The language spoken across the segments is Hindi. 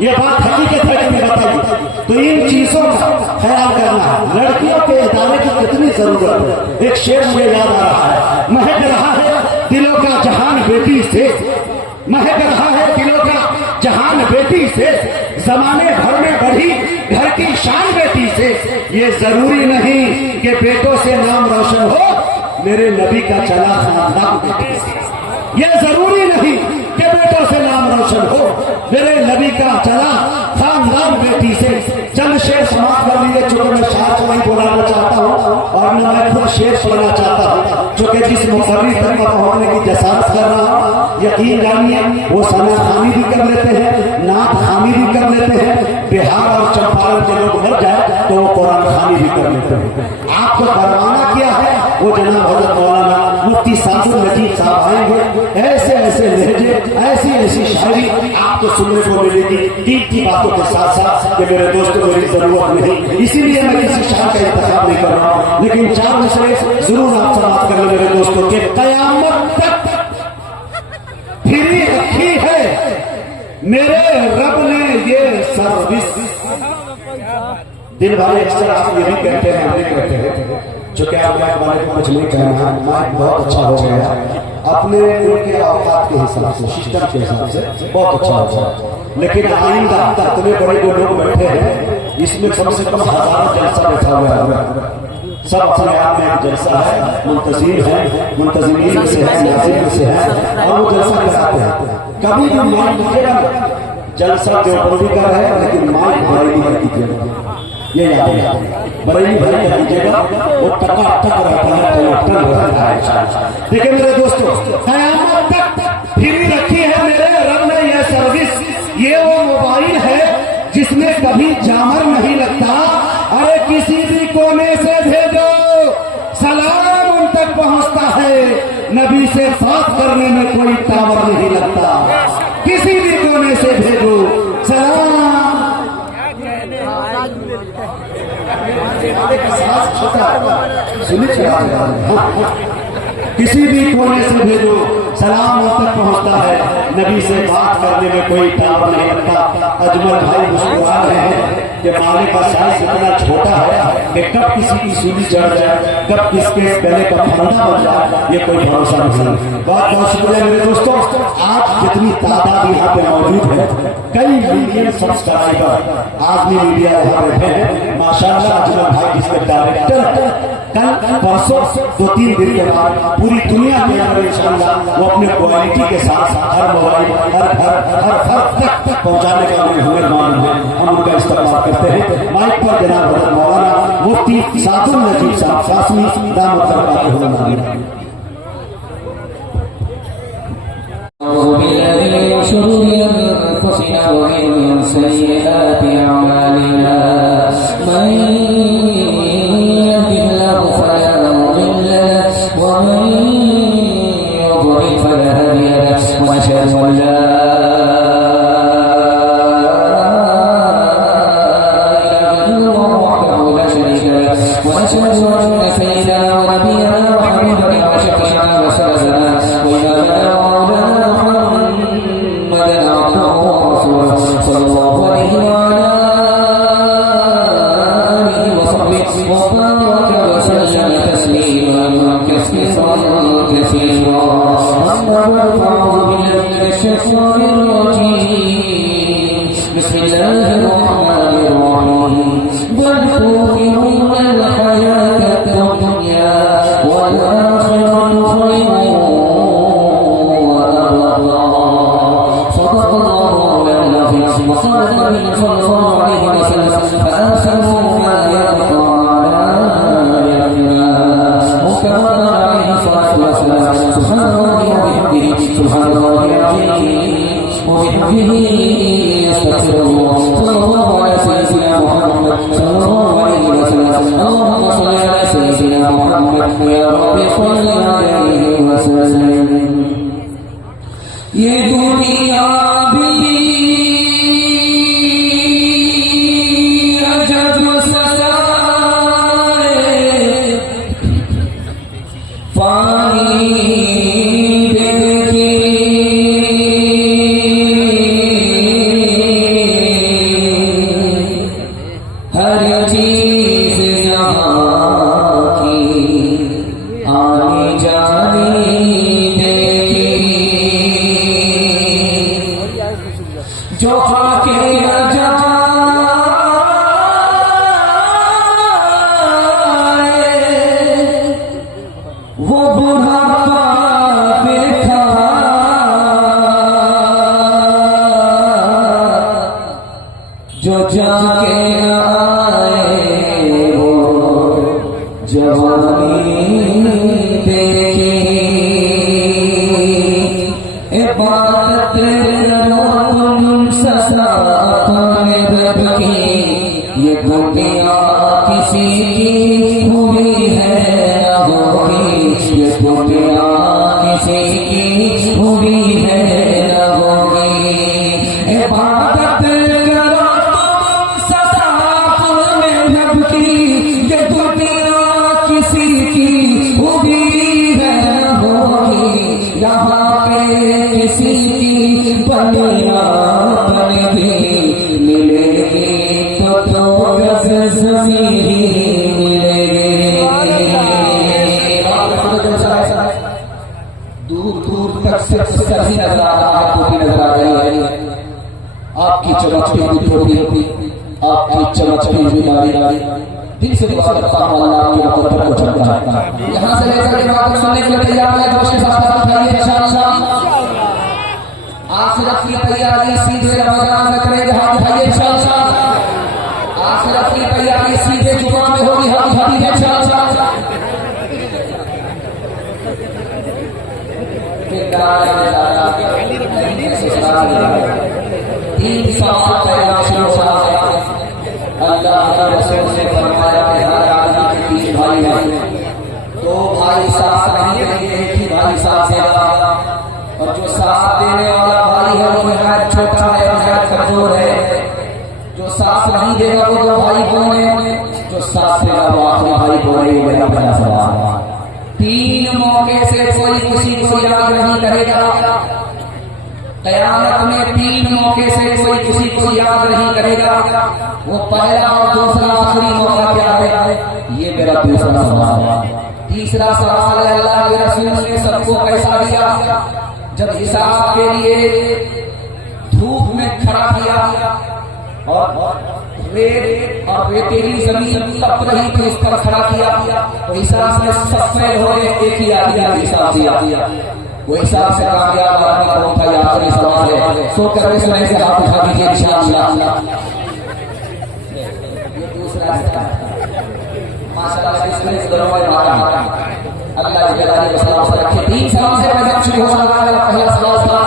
ये बात हकीकत है कि बताइए। तो इन चीजों का ख्याल करना, लड़कियों के इदारे की कितनी जरूरत है। एक शेर मुझे याद आ रहा है, महक रहा है दिलों का जहान बेटी से, महक रहा है दिलों का जहान बेटी से, जमाने भर में बढ़ी घर की शान बेटी से। ये जरूरी नहीं कि बेटों से नाम रोशन हो, मेरे नबी का चला खानदान बेटी से। ये जरूरी नहीं कि बेटों से नाम रोशन हो, मेरे नबी का चला खानदान बेटी से। चंद शेर समाप्त कर लिए, चूंकि मैं शायर को नहीं बोलाना चाहता हूँ और न मैं खुद शेर पढ़ना चाहता हूँ, चूंकि जिस मुकर्री तक पहुंचने की जसारत कर रहा हूँ, यकीन जानिए वो सना खानी भी कर लेते हैं, नात खानी भी कर लेते हैं। बिहार और चंपारण के लोग मर जाए तो वो कुरान खानी भी कर लेते हैं। आपको करवाना क्या है, वो जनाब हजरत मौलाना मुफ्ती सादुल नजीब साहब आएंगे, ऐसे ऐसे लहजे, ऐसी ऐसी शायरी आपको सुनने को मिलेगी दीन की बातों के साथ साथ। कि मेरे दोस्तों मेरी जरूरत नहीं, इसीलिए मैं किसी शायर का इंतखाब नहीं कर रहा हूँ, लेकिन चार मसले जरूर आप समाप्त कर ले मेरे दोस्तों के। कयामत तक फिरी रखी है मेरे रब ने ये सर्विस। दिल वाले अक्सर आप ये भी कहते हैं, हम भी कहते हैं, जो कि आप वाले को कुछ नहीं कहना, माइक बहुत अच्छा हो गया है अपने उनके औकात के हिसाब से, सिस्टम के हिसाब से बहुत अच्छा हो गया। लेकिन आइंदा इतने बड़े जो लोग बैठे हैं, इसमें कम से कम हजारों जलसा बैठा हुआ है। सब अपने आप में जलसा है, मुंतजिर है, मुंतजिमीन से है, नाज़िर से है, और वो जलसा कराते हैं। कभी भी माइक लीजिएगा, जलसा देवबंदी का है, लेकिन माइक बरेली का कीजिएगा, ये याद है, बरेली भाई का कीजिएगा, वो टका रहता है। देखिए मेरे दोस्तों, कयामत तक फिरी रखी है मेरे रब ने यह सर्विस। ये वो मोबाइल है जिसमें कभी जामर नहीं लगता। अरे किसी भी कोने से भेजो, सलाम उन तक पहुंचता है, नबी से बात करने में कोई टावर नहीं लगता। किसी भी कोने से भेजो सलाम, किसी भी कोने से भेजो सलाम उन तक पहुंचता है, नबी से बात करने में कोई टावर नहीं लगता। अजमल भाई मुस्कुरा रहे हैं कि माले का साइज इतना छोटा है कि कब किसी की सूली चढ़ जाए, कब किसके गले का फंदा बन जाए, ये कोई भरोसा नहीं। बहुत बहुत शुक्रिया मेरे दोस्तों। आज जितनी तादाद यहाँ पे मौजूद है, कई मिलियन सब्सक्राइबर आदमी मीडिया यहाँ बैठे हैं माशाल्लाह। अजमल भाई जिसके डायरेक्टर कल परसों 2-3 दिन के बाद पूरी दुनिया में इंशाल्लाह वो अपने क्वालिटी के साथ हर मोबाइल हर तक पहुंचाने का उन्हें हुनर मालूम है। हम उनका इस्तेमाल करते हैं। माइक पर जनाब हजरत मौलाना मुफ्ती सादुल नजीब साहब कासमी दामत बरकातहू। ये दुनिया भी अजब सजाए, पानी देखी जो खाके न जाए वो बुढ़ापा बैठा, जो जाके न आए वो जवानी देखी। इबादत करो तुम सदा अपने रब की, ये दुनिया किसी की हुई है न होगी, ये दुनिया किसी की हुई है न होगी। इबादत करो तुम सदा अपने रब की, ये दुनिया किसी की हुई है न होगी। यहाँ किसी की बनिया बनेगी, मिलेगी तो गज ज़मीन मिलेगी। दूर दूर तक सिर्फ सर ही नजर आ रहा है, टोपी नजर आ रही है। आपकी चमकती हुई टोपी, आपकी चमकती हुई दाढ़ी, दिल से दुआ करता हूं अल्लाह की रहमत पर चढ़ता है। यहां से लेकर के बात सुनने के लिए तैयार है, जोश के साथ उठाइए इंशाअल्लाह। आखिरत की तैयारी सीधे रमजान में करेंगे, हाथ उठाइए इंशाअल्लाह। आखिरत की तैयारी सीधे जुमा में होगी, हाथ उठाइए इंशाअल्लाह। तीन साल पहला अल्लाह का रसूल ने फरमाया कि हर आदमी के तीन भाई हैं, दो भाई साथ नहीं देंगे, एक ही भाई साथ देगा, और जो साथ देने वाला भाई है वो निहायत छोटा है, निहायत कमजोर है। जो साथ नहीं देगा वो दो भाई कौन है, जो साथ देगा वो आखिरी भाई कौन है, ये मेरा पहला सवाल है। तीन मौके से कोई किसी को याद नहीं करेगा, कयामत में तीन मौके से कोई किसी को याद नहीं करेगा। वो पहला और दूसरा आखिरी मौका क्या है, ये मेरा दूसरा सवाल है। तीसरा सवाल है, अल्लाह के रसूल ने सबको पैसा दिया, जब हिसाब के लिए धूप में खड़ा किया और रेत और रेतीली जमीन तप रही थी, इस पर खड़ा किया, तो हिसाब में सब फेल हो गए, एक ही आदमी हिसाब दिया। वो हिसाब से कामयाब आदमी कौन था, ये आखिरी सवाल है। सो करके सुनाई से हाथ उठा दीजिए इंशाअल्लाह। ये दूसरा माशाअल्लाह इसमें दरवाजे मारा अल्लाह जलाली के सलाम से रखे। तीन सवाल से मजाक शुरू हो रहा है। पहला सवाल था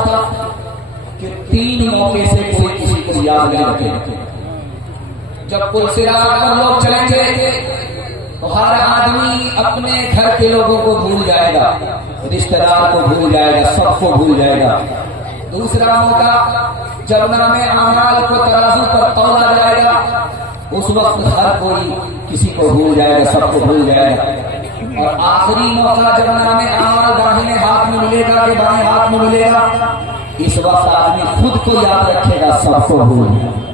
कि तीन मौके से कोई किसी को याद नहीं रखे। जब पुल सिरात पर लोग चलेंगे तो हर आदमी अपने घर के लोगों को भूल जाएगा, रिश्तेदार को भूल जाएगा, सबको भूल जाएगा। दूसरा मौका जब नामे अमाल को तराजू पर तौला जाएगा, उस वक्त हर कोई किसी को भूल जाएगा, सबको भूल जाएगा। और आखिरी मौका जब नामे अमाल दाहिने हाथ में मिलेगा कि बाएं हाथ में मिलेगा, इस वक्त आदमी खुद को याद रखेगा, सबको भूल जाएगा।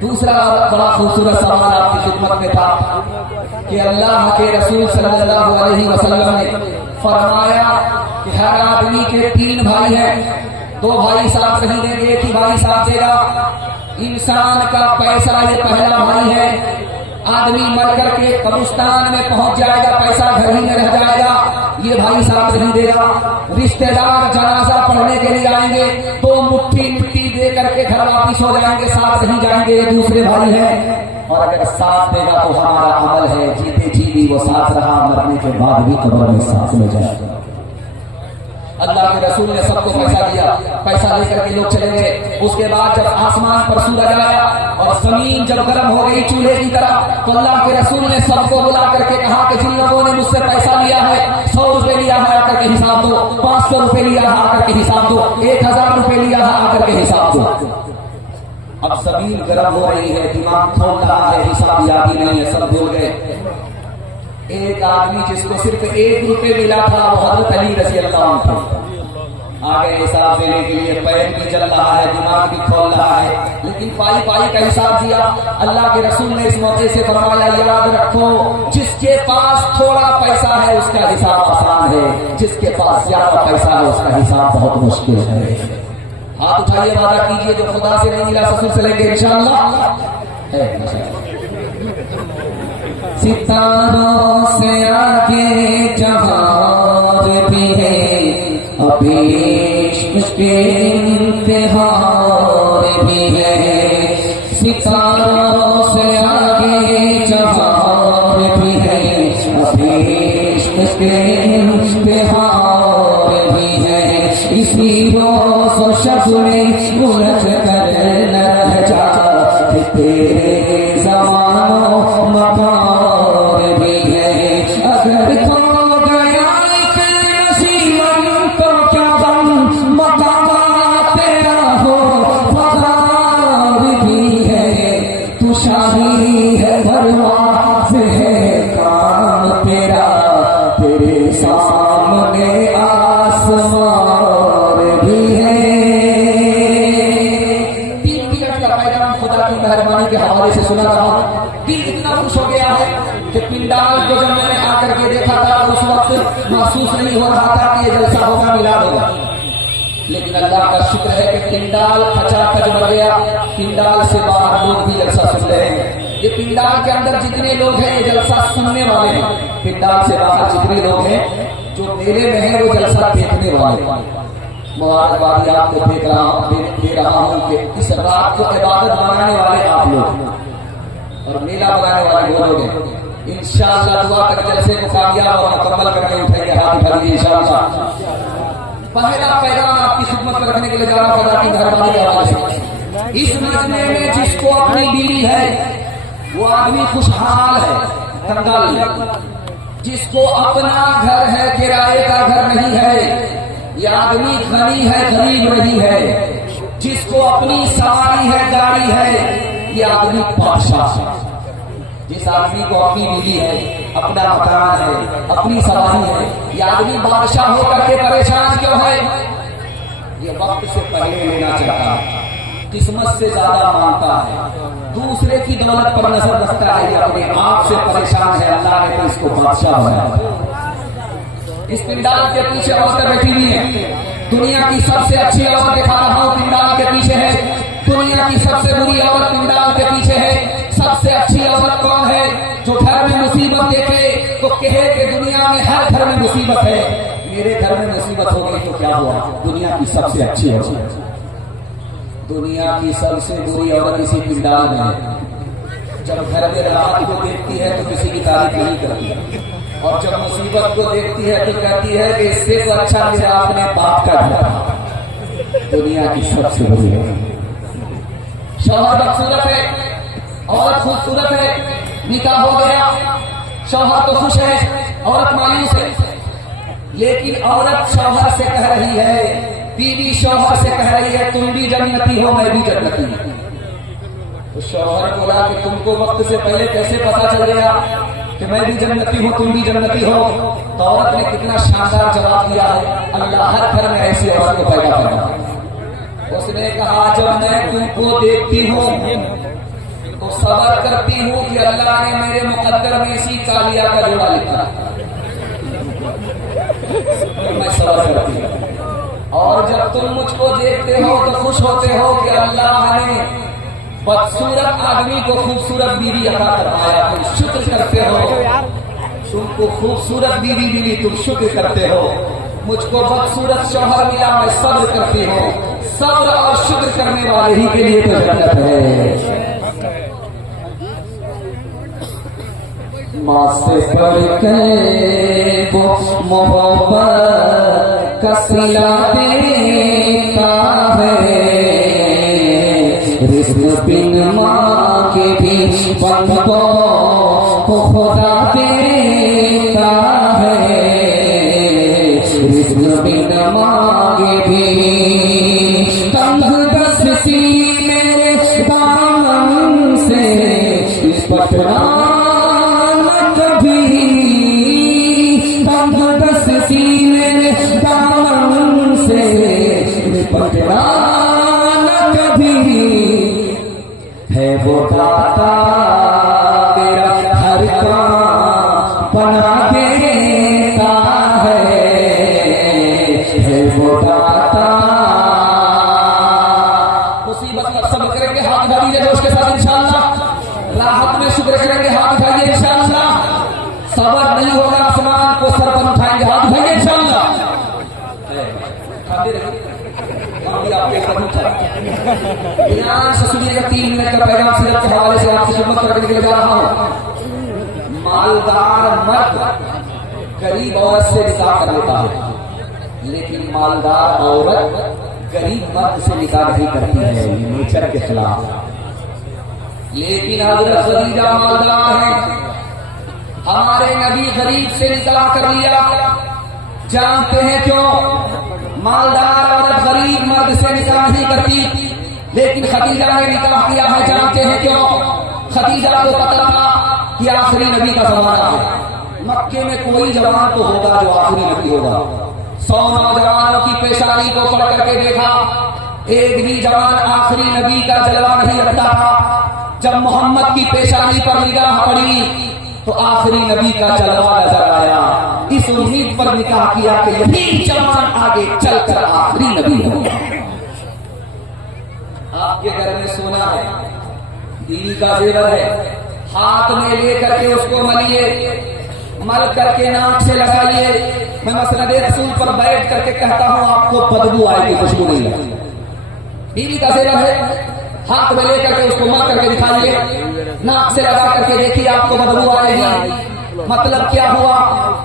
दूसरा बड़ा खूबसूरत सवाल आपकी खिदमत में था कि अल्लाह के रसूल सल्लल्लाहु अलैहि वसल्लम ने फरमाया कि हर आदमी के तीन भाई हैं, दो भाई साथ नहीं देंगे, एक ही भाई साथ देगा। इंसान का पैसा ये पहला भाई है, आदमी मर करके कब्रिस्तान में पहुंच जाएगा, पैसा घर ही में रह जाएगा, ये भाई साथ नहीं देगा। रिश्तेदार जनाजा पढ़ने के लिए आएंगे तो मुट्ठी मिट्टी दे करके घर वापिस हो जाएंगे, साथ नहीं जाएंगे, ये दूसरे भाई हैं। और अगर साथ देगा तो हमारा अमल है, जीते जी भी वो साथ रहा, मरने के बाद भी कब्र में साथ में जाएगा। अल्लाह के रसूल ने सबको पैसा दिया, पैसा लेकर के लोग चले गए। उसके बाद जब आसमान पर सूरज आया और जमीन जब गर्म हो गई चूल्हे की तरह, तो अल्लाह के रसूल ने सबको बुला करके कहा कि जिन लोगों ने मुझसे पैसा लिया है, 100 रुपए लिया है आकर के हिसाब दो, 500 रुपए लिया है आकर के हिसाब दो, 1000 रुपए लिया है आकर के हिसाब दो। अब जमीन गर्म हो रही है, दिमाग खोल रहा है, हिसाब याद ही नहीं है, सब भूल गए। एक आदमी जिसको सिर्फ 1 रुपए मिला था वो हजरत अली रज़ी अल्लाह अन्हु थे। आगे हिसाब देने के लिए पैर भी चल रहा है, दिमाग भी खोल रहा है, लेकिन पाई पाई का हिसाब दिया। अल्लाह के रसूल ने इस मौके से फरमाया, याद रखो जिसके पास थोड़ा पैसा है उसका हिसाब आसान है, जिसके पास ज्यादा पैसा है उसका हिसाब बहुत मुश्किल है। हाथ उठाइए, वादा कीजिए जो खुदा से नहीं मिला रसूल से लेंगे इंशाअल्लाह। है सितारों से आगे जहां भी है, अभी इश्क के इम्तिहान भी है। सितारों से आगे जहां भी है, अभी इश्क के इम्तिहान भी है। इसी रोज़ शब में उलझ कर न रह जा, तेरे ज़मानो मकान भी है। अगर खो गया एक नसीबन तो क्या गम, मकाम तेरा हो फखार भी है। तू शाही है परवाज़ है काम तेरा, तेरे सामने आसमान भी है। 3 मिनट का पैगाम खुदा की मेहरबानी के हवाले से सुना रहा हूं। दिल इतना खुश हो गया है कि पिंडाल को जब मैंने आकर के देखा था उस वक्त महसूस नहीं हो रहा था कि ये जलसा होगा, मिलाद होगा। लेकिन अल्लाह का शुक्र है कि पिंडाल खचाखच भर गया। पिंडाल से बाहर लोग भी जलसा सुन रहे हैं। ये पिंडाल के अंदर जितने लोग हैं ये जलसा सुनने वाले हैं, पिंडाल से बाहर जितने लोग हैं जो मेले में हैं वो जलसा देखने वाले। मुबारकबादी आपको दे रहा हूं कि इस रात को इबादत बनाने वाले आप लोग और मेला बनाने वाले वो लोग हैं। इंशाअल्लाह दुआ कर जलसे को कामयाब और मुकम्मल करके उठेंगे, हाथ उठाइए इंशाअल्लाह। पहला पैगाम आपकी खिदमत में रखने के लिए जा रहा खुदा की मेहरबानी के हवाले से। इस मजमे में जिसको अपनी बीवी है वो आदमी खुशहाल है, कंगाल। जिसको अपना घर है किराए का घर नहीं है, ये आदमी धनी है गरीब नहीं है। जिसको अपनी सवारी है गाड़ी है, ये आदमी बादशाह है। जिस आदमी को अपनी बीवी है, अपना मकान है, अपनी सवारी है, ये आदमी बादशाह होकर के परेशान क्यों है? ये वक्त से पहले लेना चाहता है, किस्मत से ज्यादा मांगता है, दूसरे की दौलत पर नजर रखता है, ये अपने आप से परेशान है। अल्लाह ने तो इसको बादशाह बनाया। इस पिंडाल के पीछे औरतें बैठी हुई हैं। दुनिया की सबसे अच्छी औरत दिखा रहा हूं पिंडाल के पीछे है, दुनिया की सबसे बुरी औरत पिंडाल के पीछे है। सबसे अच्छी औरत कौन है? जो घर में मुसीबत देखे तो कहे कि दुनिया में हर घर में मुसीबत है, मेरे घर में मुसीबत हो गई तो क्या हुआ? दुनिया की सबसे अच्छी औरत। दुनिया की सबसे बुरी औरत इसी पिंडाल में है। जब घर में राहत को देखती है तो किसी की तारीफ नहीं करती, और जब मुसीबत को देखती है तो कहती है कि इससे तो अच्छा मेरा अपने बाप का घर था। दुनिया की सबसे बुरी है। शौहर खूबसूरत है, औरत खूबसूरत है, निकाह हो गया, शौहर तो खुश है, औरत मायूस है। लेकिन औरत शौहर से कह रही है, बीवी शौहर से कह रही है तुम भी जन्नती हो मैं भी जन्नती हूं। तो शौहर बोला कि तुमको वक्त से पहले कैसे पता चल गया कि मैं भी जन्नती हूँ तुम भी जन्नती हो? तो औरत ने कितना शानदार जवाब दिया है। अल्लाह हर घर में ऐसी औरत को पैदा करता। उसने कहा जब मैं तुमको देखती हूँ तो सबर करती हूँ कि अल्लाह ने मेरे मुकद्दर में इसी कालिया का जोड़ा लिखा, मैं सबर करती हूँ। और जब तुम मुझको देखते हो तो खुश होते हो कि अल्लाह ने बदसूरत आदमी को खूबसूरत बीवी अता करवाया, तुम शुक्र करते हो। तुमको खूबसूरत बीवी मिली, तुम शुक्र करते हो। मुझको बदसूरत शौहर मिला, मैं सब्र करती हूँ। सब्र और शुक्र करने वाले ही के लिए तो जन्नत है। माँ से बढ़ के वो मोहब्बत का सिला देता है, रिज़्क़ बिन माँ के भी बंदों को खुदा देता है। रिज़्क़ बिन माँ के भी तंग दस्त सीने दामन से लिपटना न कभी, तंग दस्त सीने दामन से लिपटना है। वो दाता मेरा हर काम बना देता है वो दाता शुक्र करेंगे, हाथ उठाइए इंशाअल्लाह। सबर नहीं होगा आसमान को सर पर उठाएंगे, हाथ उठाइए इंशाअल्लाह। ध्यान से सुनिएगा, 3 मिनट का पैगाम सीरत के हवाले से आपकी खिदमत करने के लिए जा रहा हूं। मालदार मर्द गरीब औरत से निकाह कर लेता है, लेकिन मालदार औरत गरीब मर्द से निकाह नहीं करती है, ये नेचर के खिलाफ। लेकिन हजरत खदीजा मालदार है, हमारे नबी गरीब से निकाह कर लिया। जानते हैं क्यों? मालदार औरत गरीब मर्द से निकाह नहीं करती, लेकिन खदीजा ने निकाह किया है। जानते हैं क्यों? खदीजा को पता था कि आखिरी नबी का जमाना है। मक्के में कोई जवान तो होगा जो आखिरी नबी होगा। 100 नौजवानों की पेशानी को पढ़ करके देखा, एक भी जवान आखिरी नबी का जलवा नहीं रखता था। जब मोहम्मद की पेशानी पर निगाह पड़ी तो आखिरी नबी का जलवा नजर आया। इस उम्मीद पर निकाह किया कि यही जवान आगे चलकर आखिरी नबी होगा। आपके घर में सोना है, बीवी का जेवर है, हाथ में लेकर के उसको मलिए, मल करके नाक से लगाइए। मैं मसनद रसूल पर बैठ करके कहता हूं, आपको बदबू आएगी, खुशबू नहीं आएगी। बीवी का जेवर है, हाथ में लेकर के उसको मल करके दिखाइए, नाक से लगा करके देखिए, आपको बदबू आएगी। मतलब क्या हुआ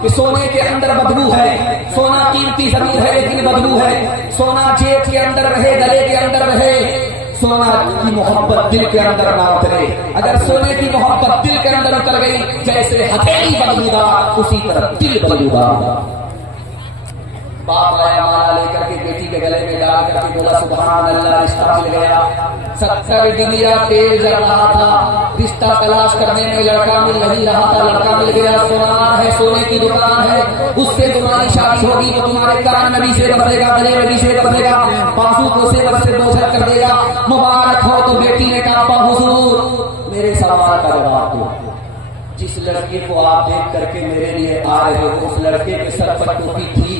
कि सोने के अंदर बदबू है। सोना कीमती जरूर है, लेकिन बदबू है। सोना जेब के अंदर रहे, गले के अंदर रहे, सोना की मोहब्बत दिल के अंदर ना उतरे। अगर सोने की मोहब्बत दिल के अंदर उतर गई, जैसे हथेली बदबूदार, उसी तरह दिल बदबूदार। बाप आया माला लेकर के बेटी के गले में डाल करके बोला, सुभान अल्लाह, रिश्ता मिल गया। 70 डिबिया तेल जल रहा था, रिश्ता तलाश करने में लड़का मिल नहीं रहा था, लड़का मिल गया। सोनार है, सोने की दुकान है, उससे तुम्हारी शादी होगी तो तुम्हारे कान नबी से बदलेगा, गले नबी से बदलेगा, बाजू को से बोझल कर देगा। मुबारक हो। तो बेटी ने कहा, हुजूर मेरे सवाल का जवाब दो। जिस लड़के को आप देख करके मेरे लिए आ रहे हो, उस लड़के के सर पर टोपी थी?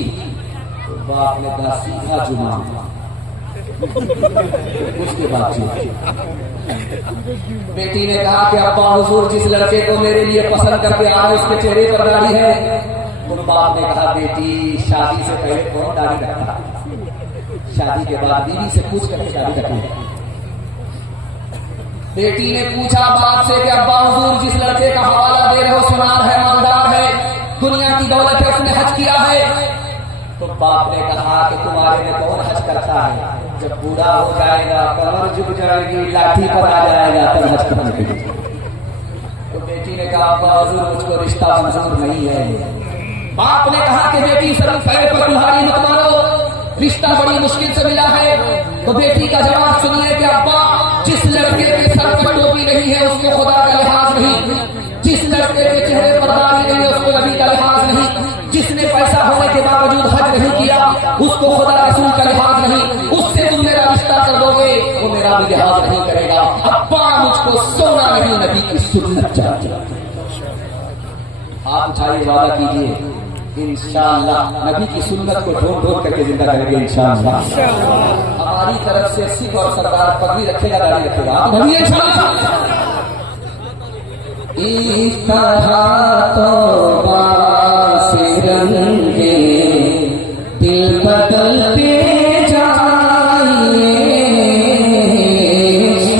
बाप ने कहा, सीधा जुबान। उसके बाद बेटी ने कहा कि अब्बा हुजूर, जिस लड़के को मेरे लिए पसंद करके आ रहे उसके चेहरे पर दाढ़ी है? तो बाप ने कहा, बेटी शादी से पहले कौन दाढ़ी रखता? शादी के बाद बीवी से पूछ करके शादी रखी। बेटी ने पूछा बाप से कि अब्बा हुजूर, जिस लड़के का हवाला दे रहे हो सुनार है, मालदार है, दुनिया की दौलत है, उसने हज किया है? तो बाप ने कहा कि तुम्हारे में कौन हज करता है? जब बूढ़ा हो जाएगा, कमर झुक जाएगी, लाठी पर आ जाएगा, तब हज करने के लिए। तो बेटी ने कहा, अब्बा हुजूर मुझको रिश्ता मंजूर नहीं है। बाप ने कहा कि बेटी सर पैर पर कुल्हाड़ी मत मारो, रिश्ता बड़ी मुश्किल से मिला है। तो बेटी का जवाब सुनिए कि अब्बा, जिस लड़के के सर पर टोपी नहीं है उसको खुदा का लिहाज नहीं, जिस लड़के के चेहरे पर दाढ़ी नहीं है उसको नबी का लिहाज नहीं, जिसने पैसा होने के बावजूद हज नहीं किया उसको खुदा रसूल का लिहाज नहीं, उससे तुम मेरा रिश्ता कर दोगे, वो मेरा भी लिहाज नहीं करेगा। अब्बा मुझको सोना नहीं, नबी की सुन्नत चाहिए। आप उठाइए, वादा कीजिए, इंशाअल्लाह नबी की सुन्नत को ढूंढ ढूंढ करके जिंदा करेंगे इंशाअल्लाह। हमारी तरफ से सिख और सरदार पगड़ी रखेगा, दाढ़ी रखेगा, आप ढूंढिए इंशाअल्लाह। इस तरह तौबा से रंगे दिल बदलते जाइए,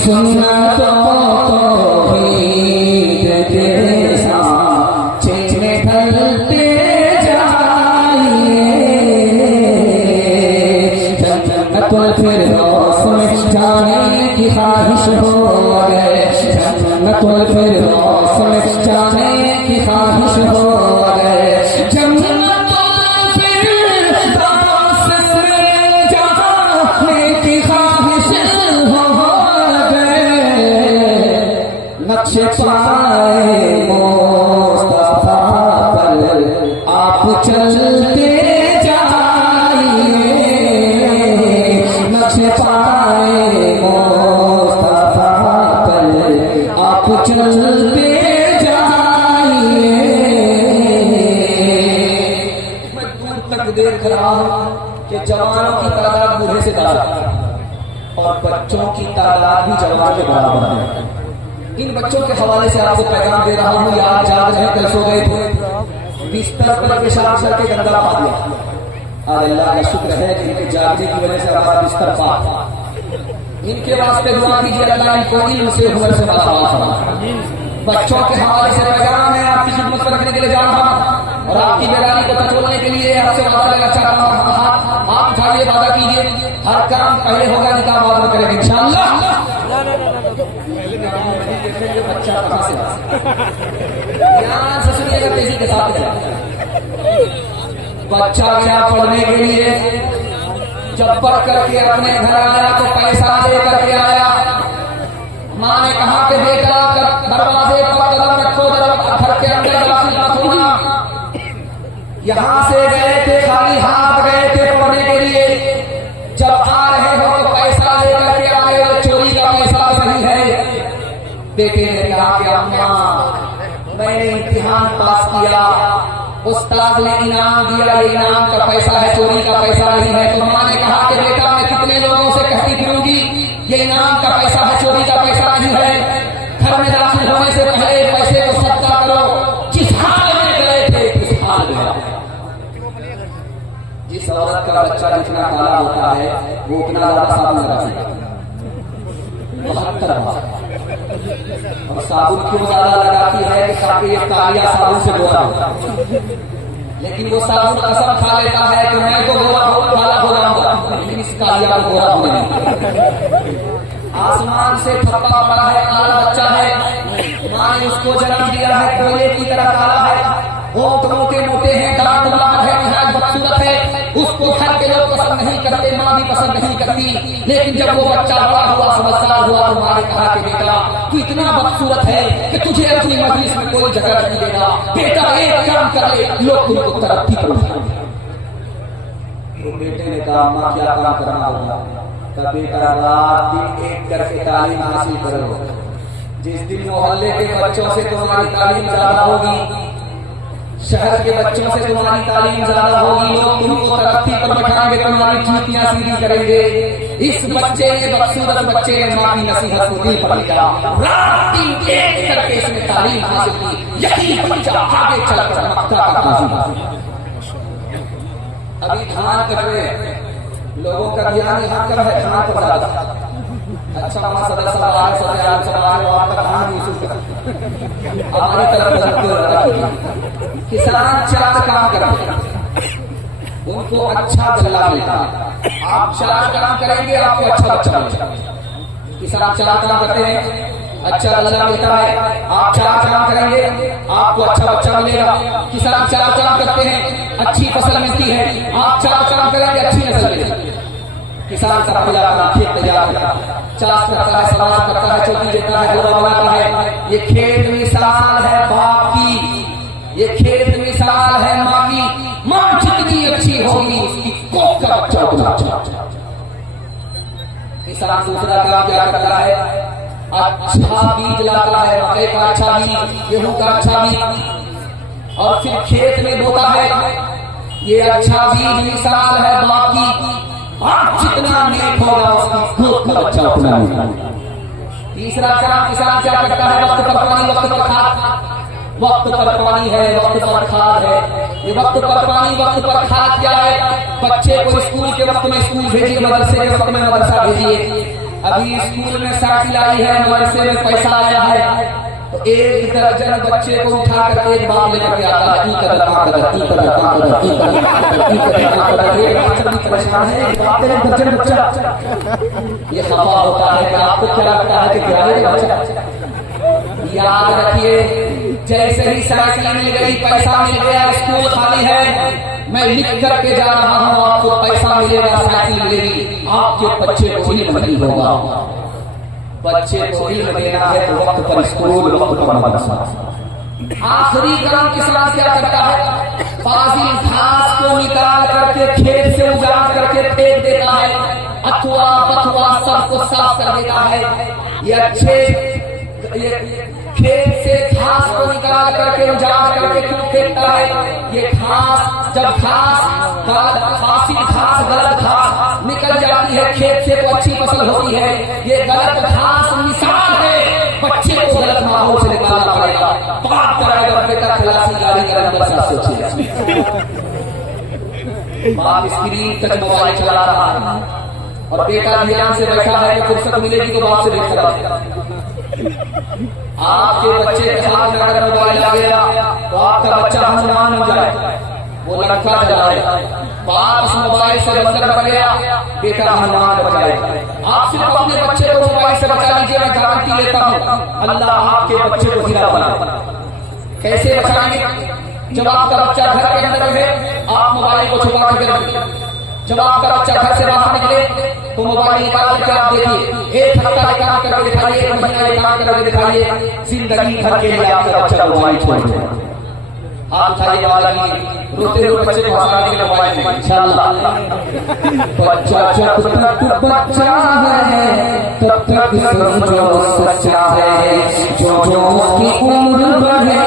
सुन्नतों तौहीद के सांचे ढलते जाइए। जन्नतुल फिरदौस में जाने की ख्वाहिश हो गए, जन्नतुल फिरदौस में जाने की ख्वाहिश हो गए, जन्नतुल फिरदौस में जाने की ख्वाहिश हो गए। नक्शे पाए मुस्तफा पर आप चलते जाइए, नक्शे पाए मुस्तफा पर आप चलते जाइए। मैं दूर तक देख रहा हूं कि जवानों की तादाद बूढ़े से ज्यादा और बच्चों की तादाद भी जवान के बराबर है। इन बच्चों के हवाले से आपको पैगाम दे रहा हूँ, यार जाग रहे कल सो गए थे, बिस्तर पर पेशाब करके गंदा पा दिया। और अल्लाह का शुक्र है कि इनके जागने की वजह से हमारा बिस्तर पाक। इनके वास्ते दुआ कीजिए, अल्लाह इनको इल्म से हुनर से नवाज़े। बच्चों के हवाले से पैगाम है, आपकी खिदमत पर रखने के लिए जा रहा हूँ और आपकी बेदारी को टटोलने के लिए आपसे वादा लेना चाह रहा हूँ। आप उठाइए, वादा कीजिए, हर काम पहले होगा, निकाह बाद में करेंगे इंशाअल्लाह। बच्चा कहाँ से ध्यान से सुनिएगा, तेजी के साथ बच्चा गया पढ़ने के लिए, जब पढ़ करके अपने घर आया तो पैसा लेकर के आया। माँ ने कहा कि बेटा दरवाजे पर कदम रखो, घर के अंदर दाखिल मत होना। यहाँ से गए थे, खाली हाथ गए थे पढ़ने के लिए, जब आ रहे हो तो पैसा लेकर के आए हो, चोरी का पैसा सही है। बेटे ने कहा कि अम्मा मैंने इम्तिहान पास किया, उस्ताद ने इनाम दिया, ये इनाम का पैसा है, चोरी का पैसा नहीं है। तो माँ ने कहा कि बेटा मैं कितने लोगों से कहती फिरूंगी ये इनाम का पैसा है, चोरी का पैसा नहीं है। घर में दाखिल होने से पहले पैसे को सदका करो। जिस हाल में गए थे उस हाल में, जिस औरत का बच्चा जितना काला होता है वो उतना ज्यादा साबुन लगाती है, 72 और साबुन क्यों ज्यादा लगाती है कि ताकि ये कालिया साबुन से गोरा हो। लेकिन वो साबुन कसम खा लेता है कि मैं तो गोरा काला हो जाऊंगा, लेकिन इस कालिया को गोरा होने नहीं। आसमान से ठप्पा पड़ा है, काला बच्चा है, माँ ने उसको जन्म दिया है, कोयले की तरह काला है, होंठ मोटे मोटे हैं, दांत लाल है, निहायत खूबसूरत है। उसको घर के लोग पसंद नहीं करते, माँ भी पसंद नहीं करती। लेकिन जब वो बच्चा बड़ा हुआ, समझदार हुआ, तो माँ ने कहा कि बेटा तू इतना बदसूरत है कि तुझे अपनी मजलिस में कोई जगह नहीं देगा। बेटा एक काम कर ले, लोग तुमको तरक्की पर उठाएंगे। तो बेटे ने कहा अम्मा क्या काम करना होगा? का बेटा रात दिन एक करके तालीम हासिल करो। जिस दिन मोहल्ले के बच्चों से तुम्हारी तालीम ज्यादा होगी, शहर के बच्चों से तुम्हारी तालीम ज्यादा होगी, लोग तुमको तरक्की पर बैठाएंगे, तुम्हारी चीटियां सीधी करेंगे। इस बच्चे ने, बदसूरत बच्चे ने माँ की नसीहत को दिल पर लिया, रात दिन एक करके इसने तालीम हासिल की। यही बच्चा आगे चलकर मक्का का काजी। अभी धान कट रहे, लोगों का ध्यान यहाँ कब है? धान पर ज्यादा। अच्छा वहां सदस्य सवाल आपका धान हमारी तरफ किसान 4 काम करते हैं, उनको अच्छा गल्ला मिलता है। आप 4 काम करेंगे आपको अच्छा बच्चा मिलेगा। किसान 4 काम करते हैं, अच्छा गल्ला मिलता है। आप 4 काम करेंगे आपको अच्छा बच्चा मिलेगा। किसान 4 काम करते हैं, अच्छी फसल मिलती है। आप 4 काम करेंगे, अच्छी नस्ल मिलेगी। किसान का पहला काम खेत तैयार करता है, चाष करता है, समाज करता है, चौकी देता है, हलवा बनाता है। ये खेत मिसाल है बाप की, ये खेत मिसाल है माँ की। माँ जितनी अच्छी होगी उसकी कोख का बच्चा उतना अच्छा। किसान दूसरा काम क्या करता है? अच्छा बीज लाता है, मकई का अच्छा बीज, गेहूं का अच्छा बीज, और फिर खेत में बोता है। ये अच्छा बीज मिसाल है बाप की। आप जितना नेक होगा उसकी कोख का बच्चा उतना नेक। तीसरा काम किसान क्या करता है? वक्त पर पानी, वक्त पर खाद। वक्त पर पानी है, वक्त पर खाद है। ये वक्त पर पानी, वक्त पर खाद क्या है? बच्चे को स्कूल के वक्त में स्कूल भेजिए, मदरसे के वक्त में मदरसा भेजिए। अभी स्कूल में साइकिल आई है, मदरसे में पैसा आया है, तो 1 दर्जन बच्चे को उठा कर एक बाप लेकर के आता है। दर्जन बच्चा ये खफा होता है कि आपको क्या लगता है कि गिराएगा बच्चा? याद रखिए, जैसे ही साइकिल मिल गई, पैसा मिल गया, स्कूल खाली है, मैं लिख करके जा रहा हूँ, आपको पैसा मिलेगा, साइकिल मिलेगी, आपके बच्चे को इल्म नहीं होगा। बच्चे को इल्म देना है तो वक्त पर स्कूल, वक्त पर मदरसा। आखिरी काम किसान क्या करता है? फाजिल घास को निकाल करके खेत से उजाड़ करके फेंक देता है, अथवा पथवा सबको साफ कर देता है। ये खेत से घास को निकाल करके उजाड़ करके क्यों फेंकता है? ये घास, जब फासिल घास, गलत घास निकल जाती है खेत से तो अच्छी फसल होती है। ये गलत घास मिसाल है बच्चे को गलत जरा सोचिए। बाप स्क्रीन तक मोबाइल चला रहा है और बेटा ध्यान से बैठा है कि फुर्सत मिलेगी तो बाप से भेंट करा। आपके बच्चे के हाथ में अगर मोबाइल आ गया तो आपका बच्चा हनुमान हो जाए, वो लड़का जलाएगा। बाप उस मोबाइल से बंदर बन गया, बेटा हनुमान बन जाएगा। आप सिर्फ अपने बच्चे को मोबाइल से बचा लीजिए, मैं गारंटी लेता हूँ अल्लाह आपके बच्चे को हीरा बनाएगा। कैसे बचाएंगे? जब आपका बच्चा घर के अंदर रहे आप मोबाइल को छुपा कर रखिए। जब आपका बच्चा घर से बाहर निकले तो मोबाइल निकाल करके आप देखिए, एक हफ्ता काम करके दिखाइए, एक महीना काम करके दिखाइए, जिंदगी भर के लिए आपका बच्चा मोबाइल छोड़ देगा। आप उठाइए रोते हुए बच्चे को हंसाने के लिए मोबाइल में इंशाअल्लाह। बच्चा जब तक बच्चा है तब तक समझो सच्चा है, जो जो उसकी उम्र बढ़े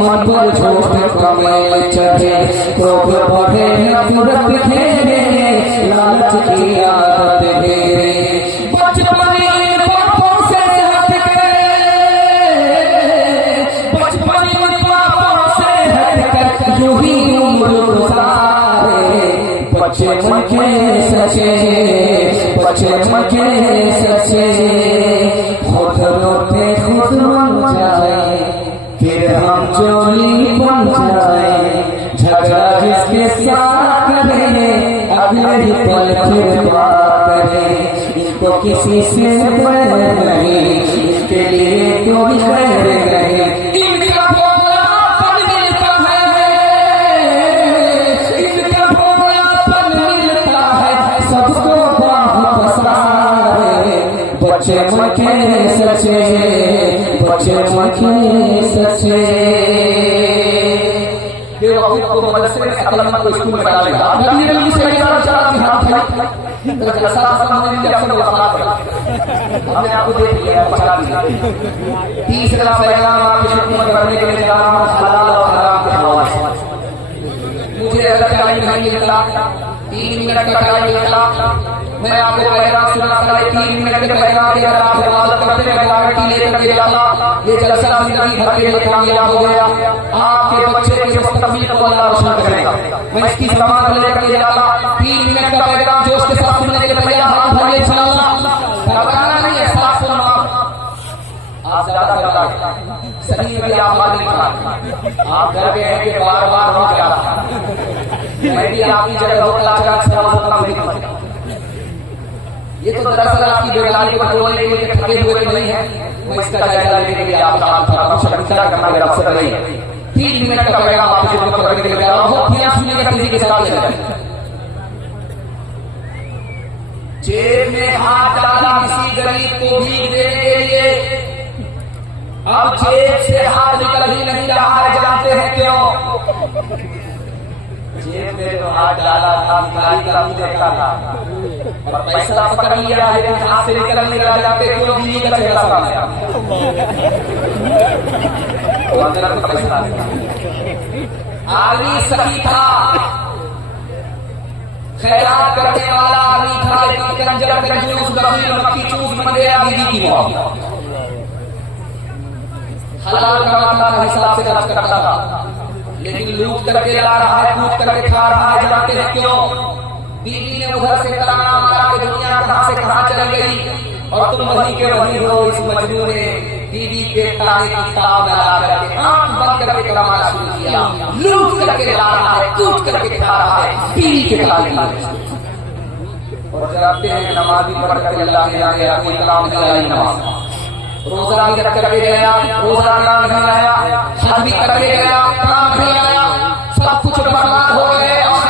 मन पर झोंक कमेल चढ़े, क्रोध बढ़े नफरत घेरे, लालच की आदत घेरे। बचपन में पापों से हटके, बचपन में पापों से हटकर यूं ही उम्र गुजारे। बच्चे मन के सच्चे, बच्चे मन के सच्चे, खुद रोते खुद मन जाए, फिर हम चोली बन जाए। झगड़ा जिसके साथ करे अगले ही पल फिर बात करे। इनको किसी से डर नहीं, इसके लिए कोई डर नहीं। इनका भोलापन मिलता है, इनका भोलापन मिलता है सबको बाह पसारे। बच्चे मन के सच्चे, बच्चे मन के सच्चे। बेवकूफ को मदरसे में, अकलमंद को स्कूल में डालेगा। नबी ने से चला हाथ है तो जलसा हमने भी अक्सर वफात कर हमने आपको देख लिया, पछा दिया। तीसरा पैगाम आपकी खिदमत करने के लिए हलाल और हराम के हवाले से। मुझे अगर टाइम नहीं मिलता, 3 मिनट का टाइम मिलता, मैं आपको पैगाम सुनाता। 3 मिनट के पैगाम के अगर आप इबादत करते हैं गारंटी लेकर के जाता, ये जलसा जिंदगी भर के लिए कामयाब हो गया। आपके बच्चे के मुस्तकबिल को अल्लाह रोशन करेगा। मैं इसकी जमानत लेकर के जाता। 3 मिनट का पैगाम जोश के साथ सुनने के लिए तैयार, हाथ भरिए इंशाअल्लाह। घबराना नहीं है, साथ सुनो। आप ज्यादा घबराए, सही में भी आवाज नहीं निकाल। आप घर के हैं कि बार बार हो गया, मैं भी आपकी जगह होता चाहता। ये तो दरअसल आपकी बेगानी को बोलने के लिए थके हुए नहीं है, मैं इसका जायजा लेने के लिए आपका हाथ था कुछ विचार करना मेरा अवसर नहीं है। 3 मिनट का पैगाम आपकी खिदमत करने के लिए तैयार हो, फिर सुनिएगा तेजी के साथ ले जाए। जेब में हाथ डाला किसी गरीब को भीख देने के लिए, अब जेब से हाथ निकल ही नहीं रहा है, जानते हैं क्यों? जेब में तो हाथ डाला था, भिखारी का मुंह देखा था और पैसा पकड़ लिया, लेकिन हाथ से निकल नहीं रहा, जानते क्यों? बीवी का चेहरा सामने आदमी सही था, खैरात करने वाला आदमी था, लेकिन कंजर कंजूस गफीर मक्खी चूस बन गया बीवी की मौत। हलाल कमाता था, हिसाब से खर्च करता था, लेकिन लूट करके ला रहा है, कूट करके खा रहा है, जानते हैं क्यों? बीवी ने उधर से तराना मारा कि दुनिया कहां से कहां चल गई और तुम वहीं के वहीं हो। इस मजनू ने बीवी के ताने की ताव में ला करके आंख बंद करके कमाना शुरू किया। लूट करके ला रहा है, कूट करके खा रहा है, बीवी के ताने। और जानते हैं नमाज़ी पढ़ करके अल्लाह ने आगे कोई कलाम नहीं आई नमाज, रोजा भी रख करके गया, रोजा काम नहीं आया, हज भी करके गया, काम नहीं आया, सब कुछ बर्बाद हो गए और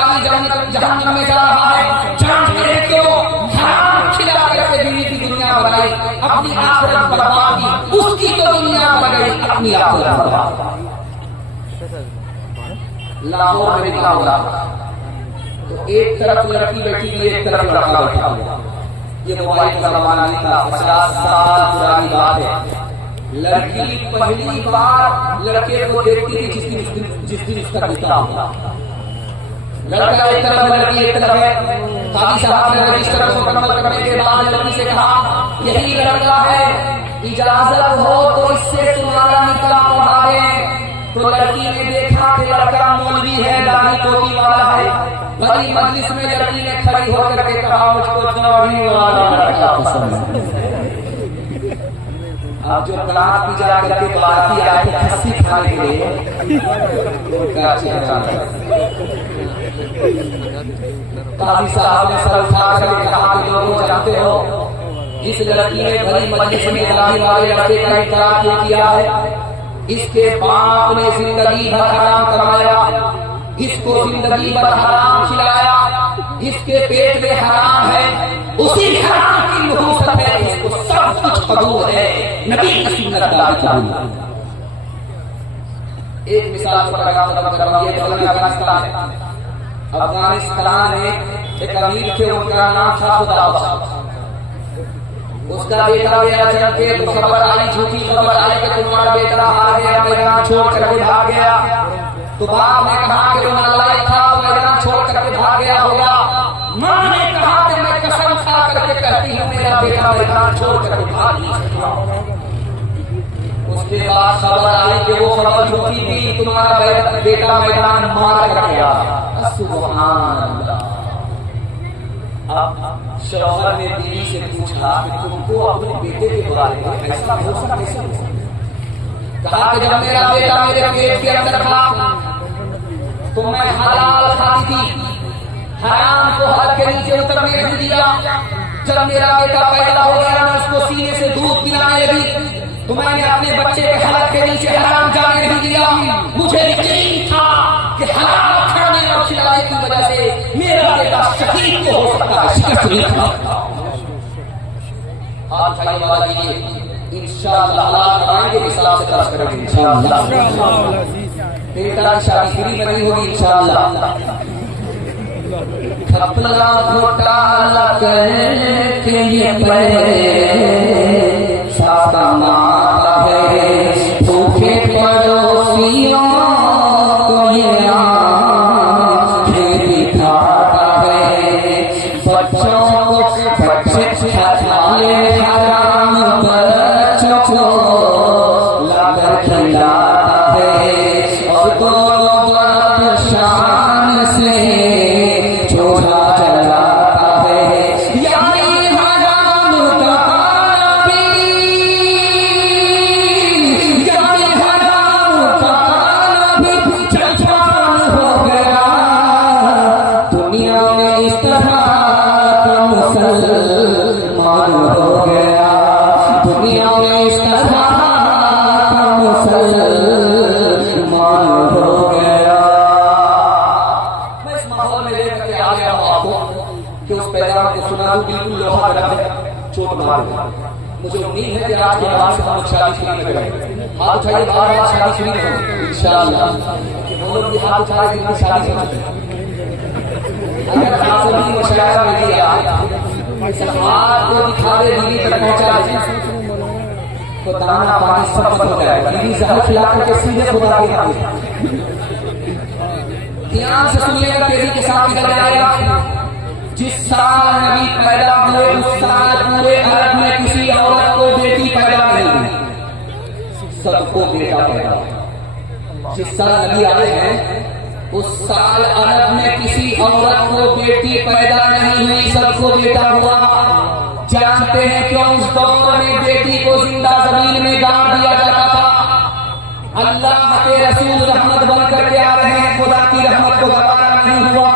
जहन्नम में जा रहा है। जानते हैं क्यों? हराम खिला करके बीवी की दुनिया बनाई, अपनी आखिरत बर्बाद की। उसकी तो दुनिया बनाई, अपनी आखिरत बर्बाद। लाहौर में निकाह हो रहा तो एक तरफ लड़की बैठी हुई, एक तरफ लड़का बैठा हुआ। ये मोबाइल का जमाना नहीं था, 50 साल पुरानी बात है। लड़की पहली बार लड़के को देखती थी जिस दिन उसका निकाह हुआ। लड़का एक तरफ, लड़की एक तरफ है। काजी साहब ने रजिस्टर को मुकम्मल करने के बाद लड़की से कहा, यही लड़का है, इजाजत हो तो इससे तुम्हारा निकाह पढ़ा दें। तो लड़की ने देखा कि लड़का मौलवी है, दाढ़ी टोपी वाला है। बड़ी मजलिस में लड़की ने खड़ी होकर के कहा मुझको दाढ़ी वाला लड़का पसंद है। अब जो क्लास में जा करके बाराती आए थे खस्सी खाने के लिए, उनका चेहरा काजी साहब ने सर उठा करके कहा कि लोगों जानते हो इस लड़की ने बड़ी मजलिस में दाढ़ी वाले लड़के का इकरार क्यों किया है? इसके बाप ने जिंदगी भर हराम कमाया, इसको जिंदगी भर हराम खिलाया, इसके पेट में हराम है, उसी हराम की नहूसत है, इसको सब कुछ कबूल है, नबी की सुन्नत कबूल। एक मिसाल पर ये अफगानिस्तान है। अफगानिस्तान में एक अमीर थे, उनका नाम था खुदा बख्श। उसका बेटा गया जब के तो खबर आई, झूठी खबर आई कि तुम्हारा बेटा हार गया, मैदान छोड़ करके भाग गया। तो बाप ने कहा कि वो नालायक था, मैदान छोड़ करके भाग गया होगा। माँ ने कहा कि मैं कसम खा करके कहती हूँ मेरा बेटा मैदान छोड़ करके भाग नहीं सकता। उसके बाद खबर आई कि वो खबर झूठी थी, तुम्हारा बेटा मैदान मार कर गया। सुभान अल्लाह। अब शौहर ने बीवी से पूछा कि तुमको अपने बेटे के बारे में ऐसा भरोसा कैसे हो? कहा कि जब मेरा बेटा मेरे पेट के अंदर था तो मैं हलाल खाती थी, हराम को हाथ के नीचे उतरने नहीं दिया। जब मेरा बेटा पैदा हो गया मैं उसको सीने से दूध पिलाने लगी तो मैंने अपने बच्चे के हलक के नीचे हराम जाने नहीं दिया। मुझे यकीन था कि हराम खाने और खिलाने की वजह से मेरा बेटा शहीद तो हो सकता है, शिकस्त नहीं था। आप भाई वाला कीजिए, इंशाअल्लाह हलाल खाएंगे, हिसाब से खर्च करेंगे इंशाअल्लाह। बेटा की शादी फ्री में नहीं होगी इंशाअल्लाह। खपला घोटाला करके ये पहले सादा माता है, भूखे पड़ोसियों को ये आंखें दिखाता है। बच्चों को बच्चे खाए हराम, बच्चों को लाकर खिलाता है और दोनों बात शान से चोरा चलाता है। यानी हराम का खाना भी, यानी हराम का खाना भी जलपान हो गया। दुनिया में इस तरह का मुसलमान हो गया, दुनिया में इस तरह का मुसलमान हो गया। मैं इस माहौल में लेकर के आ गया हूँ आपको कि उस पैगाम को सुना दूं, बिल्कुल लोहा गला है, चोट मार गया। मुझे उम्मीद है कि आज के बाद से हम शादी शुरू में करेंगे। हाथ उठाइए, बार शादी शुरू में इंशाअल्लाह। वो लोग भी हाथ उठा रहे हैं, शादी शुरू। अगर आप सभी मुशायरा में दिया हाथ को दिखावे बीवी तक पहुंचा दे तो दाना पानी सब बंद हो जाएगा। बीवी जहर खिला करके सीधे खुदा के आगे। ध्यान से सुनिएगा, तेजी के साथ निकल जाएगा। जिस साल नबी पैदा हुए उस साल पूरे अरब में किसी औरत को बेटी पैदा नहीं हुई, सबको बेटा पैदा। जिस साल नबी आए हैं उस साल अरब में किसी औरत को बेटी पैदा नहीं हुई, सबको बेटा हुआ। जानते हैं क्यों? उस दौर में बेटी को जिंदा जमीन में गाड़ दिया जाता था। अल्लाह के रसूल रहमत बन करके आ रहे हैं, खुदा की रहमत को गवारा नहीं हुआ।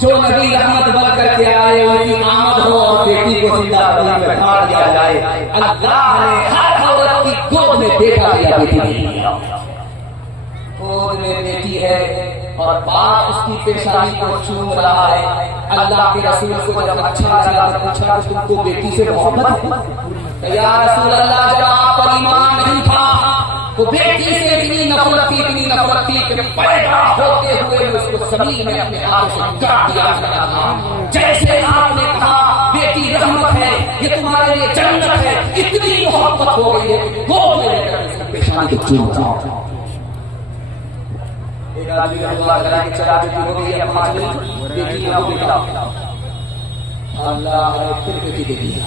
जो नबी रहमत बन करके आए उनकी आमद हो और बेटी को जिंदा जमीन में गाड़ दिया जाए। अल्लाह ने हर औरत की गोद में बेटा दिया, बेटी नहीं दिया। गोद में बेटी है और बाप उसकी पेशानी को चूम रहा है। अल्लाह के रसूल को जब अच्छा लगा तो पूछा कि तुमको बेटी से मोहब्बत है? या रसूल अल्लाह, जब आप पर ईमान नहीं था तो बेटी से इतनी नफरत थी, इतनी नफरत थी कि पैदा होते हुए उसको जमीन में अपने हाथ से गाड़ दिया करता था। जैसे आपने कहा बेटी रहमत है, ये तुम्हारे लिए जन्नत है, इतनी मोहब्बत हो गई है कि गोद में लेकर उसकी पेशानी को चूम रहा है। एक आदमी अल्लाह ताला की चला चुकी हो गई है, 5 दिन बेटी का बेटा, अल्लाह ने फिर बेटी दे दिया।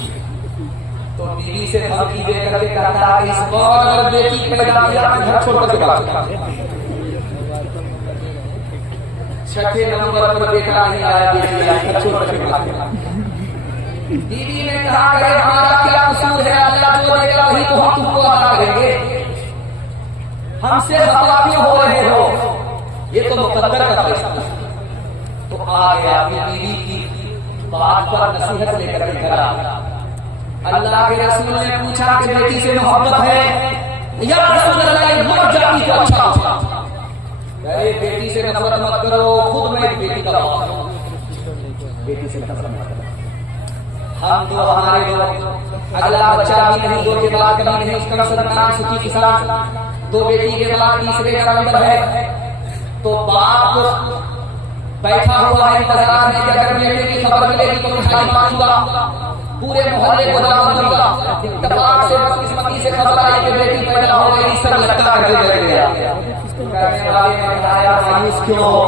तो बीवी से धमकी दे करके कहता है इस बार अगर बेटी पैदा किया मैं घर छोड़ करके भाग जाऊंगा। छठे नंबर पर बेटा नहीं आया, बेटी आई, बच्चों पर बीवी ने कहा करे हमारा क्या कसूर है, अल्लाह जो देगा वही तो हम तुमको अदा करेंगे, हमसे खफा क्यों हो रहे हो, ये तो मुकद्दर का फैसला। तो आ गया अपनी बीवी की बात पर नसीहत लेकर के घर आ। अल्लाह के रसूल ने पूछा कि बेटी से मोहब्बत है या रसूल अल्लाह मर जाती तो अच्छा होता। अरे बेटी से नफरत मत करो, खुद में बेटी का बाप हूं, बेटी से नफरत मत करो। हम तो हमारे लोग अगला बच्चा भी नहीं, दो के बाद कभी नहीं, उसका संतान सुखी किसान, दो बेटी के बाद तीसरे का नंबर है, तो बाप बैठा हुआ है इंतजार में कि अगर बेटे की खबर मिलेगी तो मिठाई मांगूंगा, पूरे मोहल्ले को दावत दूंगा। इत्तेफाक से बदकिस्मती से खबर आई कि बेटी पैदा हो गई, सर लटका करके बैठ गया। करने वाले ने बताया मायूस क्यों हो,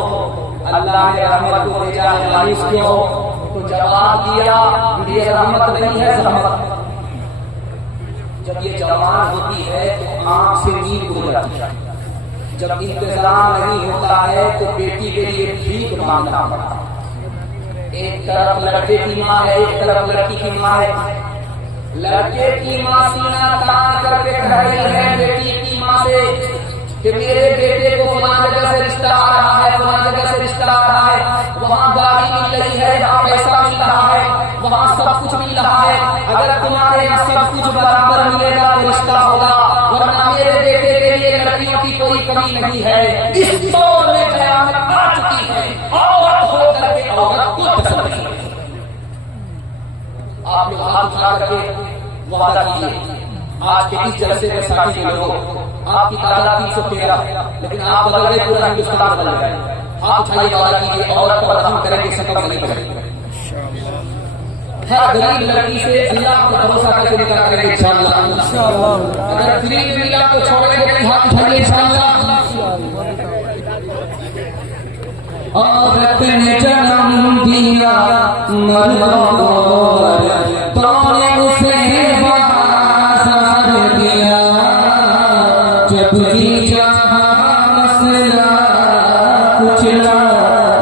अल्लाह ने रहमत को भेजा है, मायूस क्यों हो? तो जवाब दिया ये रहमत नहीं है रहमत। जब ये जवान होती है तो आंख से नींद उड़ जाती है, जब इंतजाम नहीं होता है तो बेटी के लिए भीख मांगना पड़ता है। एक तरफ लड़के की माँ है, एक तरफ लड़की की माँ है। लड़के की माँ सीना तान करके कह रही है बेटी की माँ से कि मेरे बेटे को फलां जगह से रिश्ता आ रहा है, फलां जगह से रिश्ता आ रहा है, वहाँ गाड़ी मिल रही है, यहाँ पैसा मिल रहा है, वहाँ सब कुछ मिल रहा है, अगर तुम्हारे यहाँ सब कुछ बराबर मिलेगा तो रिश्ता होगा, वरना मेरे बेटे के लिए लड़कियों की कोई कमी नहीं है। इस दौर में कयामत आ चुकी है, औरत होकर के औरत को पसंद नहीं है। आप लोग हाथ उठा करके वादा कीजिए, आज के इस जलसे में साथी के लोगों आपकी तादाद 313, लेकिन आप बदल गए, पूरा हिंदुस्तान बदल गए। हाथ उठाइए, वादा कीजिए, औरत पर रहम करेंगे, सकम नहीं करेंगे। हर गरीब लड़की से अल्लाह को भरोसा करके निकाल करेंगे इंशाअल्लाह। अगर गरीब मीला को छोड़ेंगे तो हाथ उठाइए इंशाअल्लाह। औरत ने जन्म दिया मर्द तूने उसे बाजार दिया, जब जी चाहा मसला कुचला,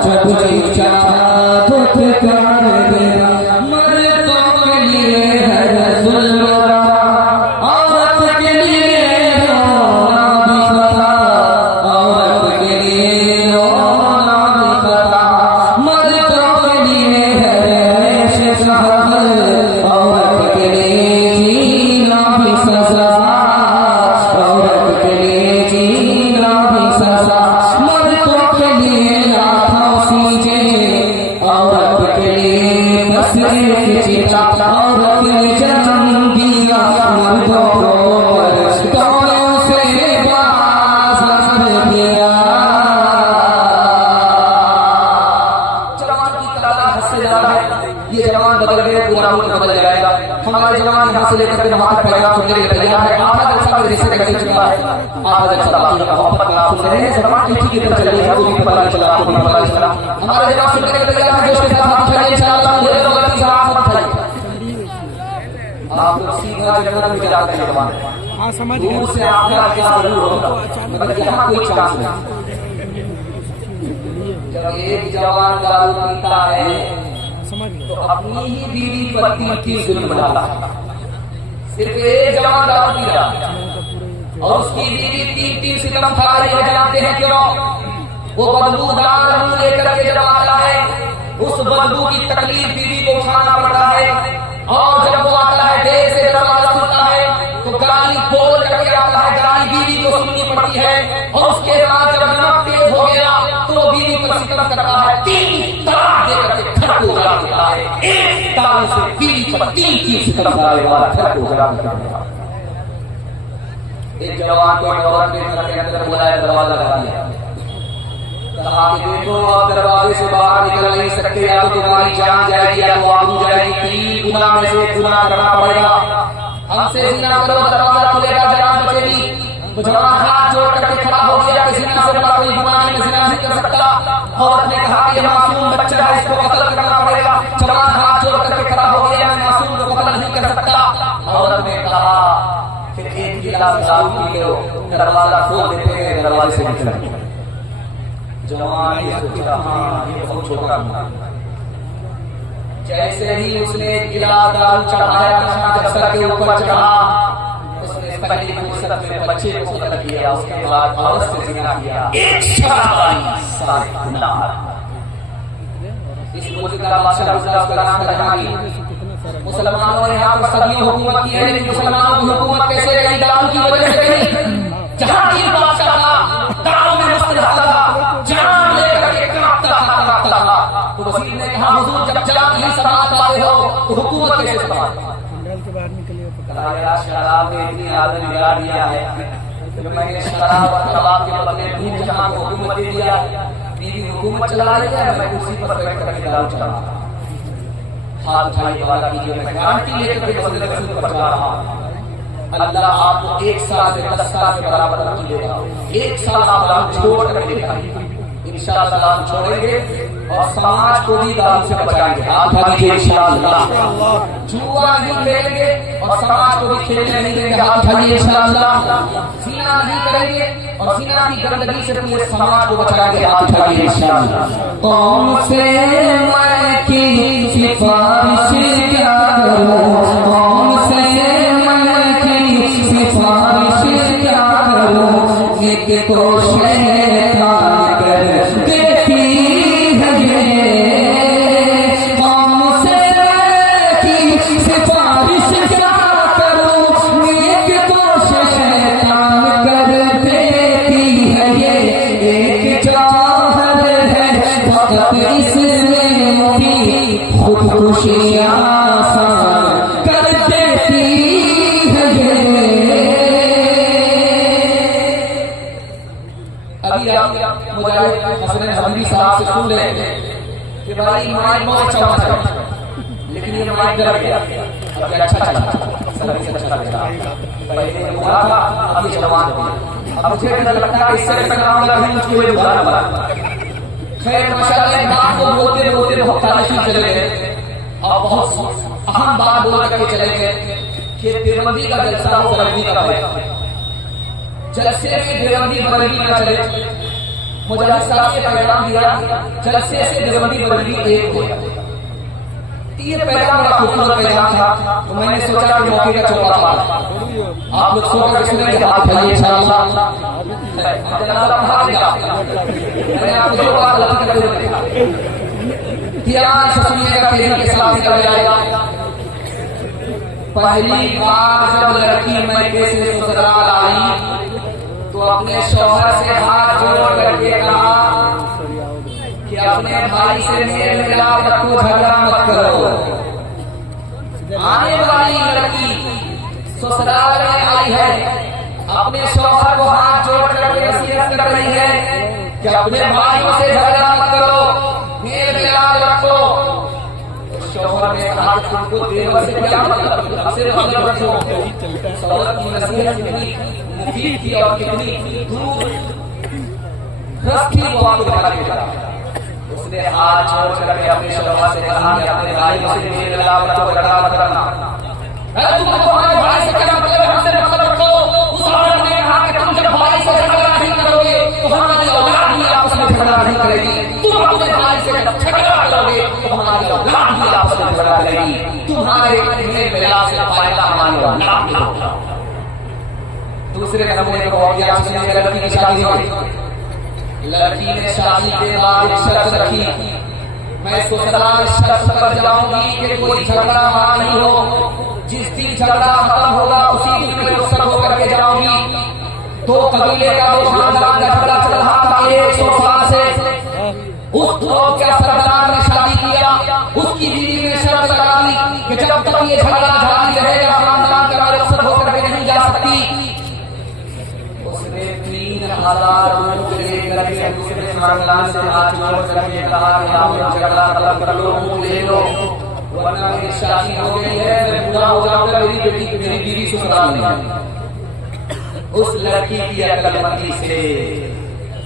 जब जी चाहा दुख कर दिया। मर्दों के लिए है जुल्म, औरत के लिए रोना भी खता, औरत के लिए रोना भी खता। मर्दों के लिए है शहर, औरत के लिए जीना भी सजा, औरत के लिए जीना भी सजा। मर्दों के लिए लाखों सींचे, औरत के लिए बस एक चिता। औरत ने जन्म दिया मर्दों को, मर्दों से बाजार दिया। जवान की तादाद हद से ज्यादा है, ये जवान बदल गए, पूरा मुल्क बदल जाएगा। हमारे जवान यहाँ से लेकर के वहां तक पैगाम सुनने के लिए तैयार है। आधा जलसा मेरे से कट चुका है, आधा जलसा बाकी का मोहब्बत का सुन रहे हैं। जबान ठीक की तरफ चल रही है, कोई भी पता नहीं चला, कोई भी पता नहीं चला। हमारे जवान सुनने के लिए तैयार है, जोश के साथ हाथ उठाइए इंशाअल्लाह। ये लोग गलती से हाथ मत उठाइए, आप लोग सीधा जन्नत में जाते हैं। जवान दूर से आपका क्या जरूर होगा, मगर यहाँ कोई चांस नहीं। जब एक जवान दारू पीता है तो अपनी ही बीवी पर 3 जुल्म डालता है। सिर्फ एक जवान दारू पी रहा और उसकी बीवी 3 सितम खा रही है। जानते हैं क्यों? वो बदबूदार मुंह लेकर के जब आता है, उस बदबू की तकलीफ बीवी को उठाना पड़ता है। और जब वो आता है, देर से दरवाजा खुलता है तो गाली बोल करके आता है, गाली बीवी को सुननी पड़ती है। और उसके बाद जब नमक तेज हो गया तो बीवी को सितम करता है, 3 तलाक देकर के घर को उजाड़ देता है। एक ताले से बीवी पर 3 सितम करने वाला घर को उजाड़ देता है। एक जवान को औरत ने घर के अंदर बुलाया, दरवाजा लगा दिया, कहा कि देखो आप दरवाजे से बाहर निकल नहीं सकते, या तो तुम्हारी जान जाएगी या तो आबरू जाएगी, 3 गुनाह में से गुनाह करना पड़ेगा। हमसे जिना करो, दरवाजा खुलेगा, जान बचेगी। तो जवान हाथ जोड़ करके खड़ा हो गया कि जिना से बड़ा कोई गुनाह नहीं, जिना नहीं कर सकता। औरत ने कहा कि ये मासूम बच्चा है, इसको कत्ल करना पड़ेगा। जवान हाथ जोड़ करके खड़ा हो गया, मैं मासूम को कत्ल नहीं कर सकता। औरत ने कहा कि एक गिलास दारू पी लो, दरवाजा खोल देते हैं, दरवाजे से निकल। जवान ये सोचा हाँ ये बहुत छोटा था। जैसे ही उसने गिलास दारू चढ़ाया जब सर के ऊपर चढ़ा, उसने पहले फुर्सत में बच्चे को कत्ल किया, उसके बाद औरत से जिना किया। एक साल गुनाह। इस मुल्क का बादशाह उसका नाम था जहांगीर। मुसलमानों ने यहाँ पर सदियों हुकूमत की है, लेकिन मुसलमानों की हुकूमत कैसे रही? दारू की वजह से रही। जहांगीर बादशाह था, दारू में मस्त रहता था, जान लेकर के कांपता था। तो वजीर ने कहा हुजूर जब जान नहीं संभाल पाते हो तो हुकूमत कैसे संभालोगे? शराब ने इतनी आदत बिगाड़ दिया है जो मैंने शराब और शराब के बदले दूध जहां को हुकूमत दे दिया, बीवी हुकूमत चला रही है, मैं कुर्सी पर बैठ कर दारू चला। हाथ उठाने वाला कीजिए, मैं गारंटी लेकर के बदले रसूल पर जा रहा हूं। अल्लाह आपको 1 साल से 10 साल के बराबर तरक्की देगा। 1 साल आप छोड़ कर देगा, इंशाअल्लाह आप छोड़ेंगे और समाज को भी दारू से बचाएंगे। आप दीजिए इंशाअल्लाह। जुआ नहीं खेलेंगे और समाज को भी खेलने नहीं देंगे। हाथ उठाइए इंशाअल्लाह। ज़िना नहीं करेंगे और ज़िना की गंदगी से पूरे समाज को बचाएंगे। हाथ उठाइए इंशाअल्लाह। कौन से मैं की सिफारिश क्या करूं, कौन से मैं की सिफारिश क्या करूं, एक तो शैतान कर देती है ये, कौन से की सिफारिश क्या करूं, एक तो शैतान कर देती है ये, एक चाहत है फकत इसमें मुझे खुदकुशियां आसान कर देती है ये। अभी आप मुजाहिद हसन हबीबी साहब से सुन रहे थे कि भाई माइक बहुत अच्छा होना चाहिए, लेकिन ये माइक डर गया। अब ये अच्छा चला, सभी से अच्छा चला। पहले हुआ था, अब ये जवान हो गया। अब मुझे डर लगता है इससे संग्राम लगा ही उसको ये बुरा लगा। खैर माशाअल्लाह बात को बोलते बोलते बहुत तारीफ चले गए और बहुत अहम बात बोल करके चले गए कि देवबंदी का जलसा हो, बरेली का है। जलसे में देवबंदी बरेली न चले। मुजाहिद साहब ने पैगाम दिया जलसे से देवबंदी बरेली एक हो। ये पैगाम बड़ा खूबसूरत पैगाम था, तो मैंने सोचा कि मौके का चौका था आप लोग सोकर सुनेंगे। हाथ उठाइए इंशाअल्लाह। मैंने आपको जो बात गलती करते हुए देखा, ध्यान से सुनिएगा, तेजी के साथ निकल जाएगा। पहली बार जब लड़की मैके से ससुराल आई तो अपने शौहर से हाथ जोड़ करके कहा कि अपने भाई से मेल मिलाप रखो, झगड़ा मत करो। आने वाली लड़की ससुराल में आई है, अपने शौहर को हाथ जोड़ करके नसीहत कर रही है कि अपने भाइयों से झगड़ा मत करो, मेल मिलाप रखो। शौहर ने कहा तुमको देवर से क्या मतलब, सिर्फ मतलब रखो। शौहर की नसीहत कितनी मुफीद थी और कितनी दूर थी वो आपको दिखा देगा। उसने हाथ जोड़ करके अपने शौहर से कहा कि अपने भाइयों से मेल मिलाप रखो, झगड़ा मत करना। तुम हमारे भाई से क्या मतलब, हमसे मतलब रखो। उस औरत ने कहा कि तुम जब भाई से झगड़ा नहीं करोगे तो हमारी औलाद भी आपस में झगड़ा नहीं करेगी। तुम अपने भाई से झगड़ा करोगे तो हमारी औलाद भी आपस में झगड़ा करेगी। तुम्हारे मेल मिलाप से फायदा हमारी औलाद भी होगा। दूसरे नमूने को और क्या सुनिए, लड़की की शादी हो गई। लड़की ने शादी के बाद एक शर्त रखी, मैं ससुराल शर्त पर जाऊंगी कि कोई झगड़ा वहां नहीं हो। जिस दिन झगड़ा खत्म होगा उसी दिन मैं रुखसत होकर के जाऊंगी। 2 कबीले का 2 खानदान का झगड़ा चल रहा था 100 साल से। उस लोग के सरदार ने शादी किया, उसकी बीवी ने शर्त लगा दी कि जब तक ये झगड़ा जारी रहेगा खानदान का रुखसत होकर के नहीं जा सकती। उसने 3000 लोग लेकर के दूसरे खानदान से हाथ जोड़ करके कहा कि आप लोग झगड़ा खत्म कर लो, मुंह ले लो, वरना मेरी शादी हो गई है, मैं पूरा हो जाऊंगा, मेरी बीवी ससुराल में है। उस लड़की की अकलमंदी से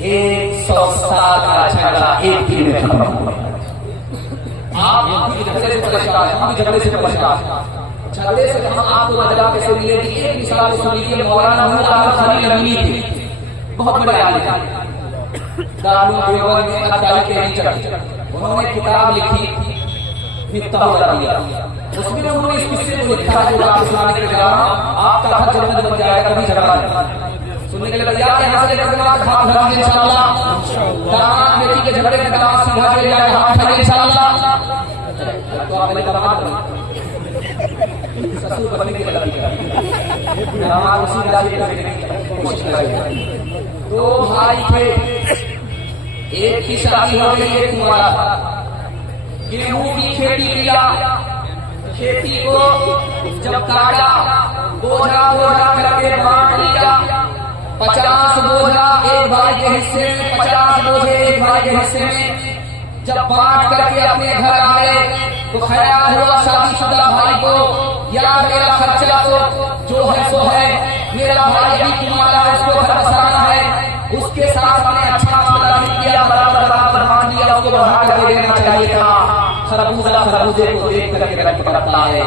100 साल का झगड़ा एक दिन में खत्म हो गया। आप भी झगड़े से परेशान हैं, हम भी झगड़े से परेशान हैं। झगड़े से हम आपको नजरा कैसे मिलेगी? एक मिसाल सुन लीजिए, मौलाना नूर अहमद खलील अमीनी थे, बहुत बड़े आलिम थे। दारुल देवबंद में अदाई के टीचर, उन्होंने किताब लिखी मिफ्ताहुल अरबिया। उसमें उन्होंने इस किस्से को लिखा जो आप इस्लामिक के जवाब आपका घर जन्नत बन जाएगा, कभी झगड़ा नहीं। सुनने के लिए तैयार है? यहाँ से लेकर जमात हाथ उठाएंगे इंशाअल्लाह। दामाद बेटी के झगड़े में दामाद सीधा चले जाएगा, हाथ उठाएंगे इंशाअल्लाह। तो आप पहले दामाद बने, ससुर बनने की तैयारी करें, दामाद उसी राशि की कोशिश करेंगे। दो भाई थे, एक की शादी हो गई, एक कुंवारा था। गेहूं की खेती किया, खेती को जब काटा बोझा बोझा करके बांट लिया। 50 बोझा एक भाई के हिस्से में, 50 बोझे एक भाई के हिस्से में। जब बांट करके अपने घर आए तो ख्याल हुआ शादीशुदा भाई को, यार मेरा खर्चा तो जो है सो है, मेरा भाई अभी कुंवारा है, उसको घर बसाना है। उसके साथ मैंने अच्छा मामला नहीं किया, बराबर बराबर बांट लिया, उसको बढ़ा करके देना चाहिए था। खरबूजा खरबूजे को देख करके रद्द करता है।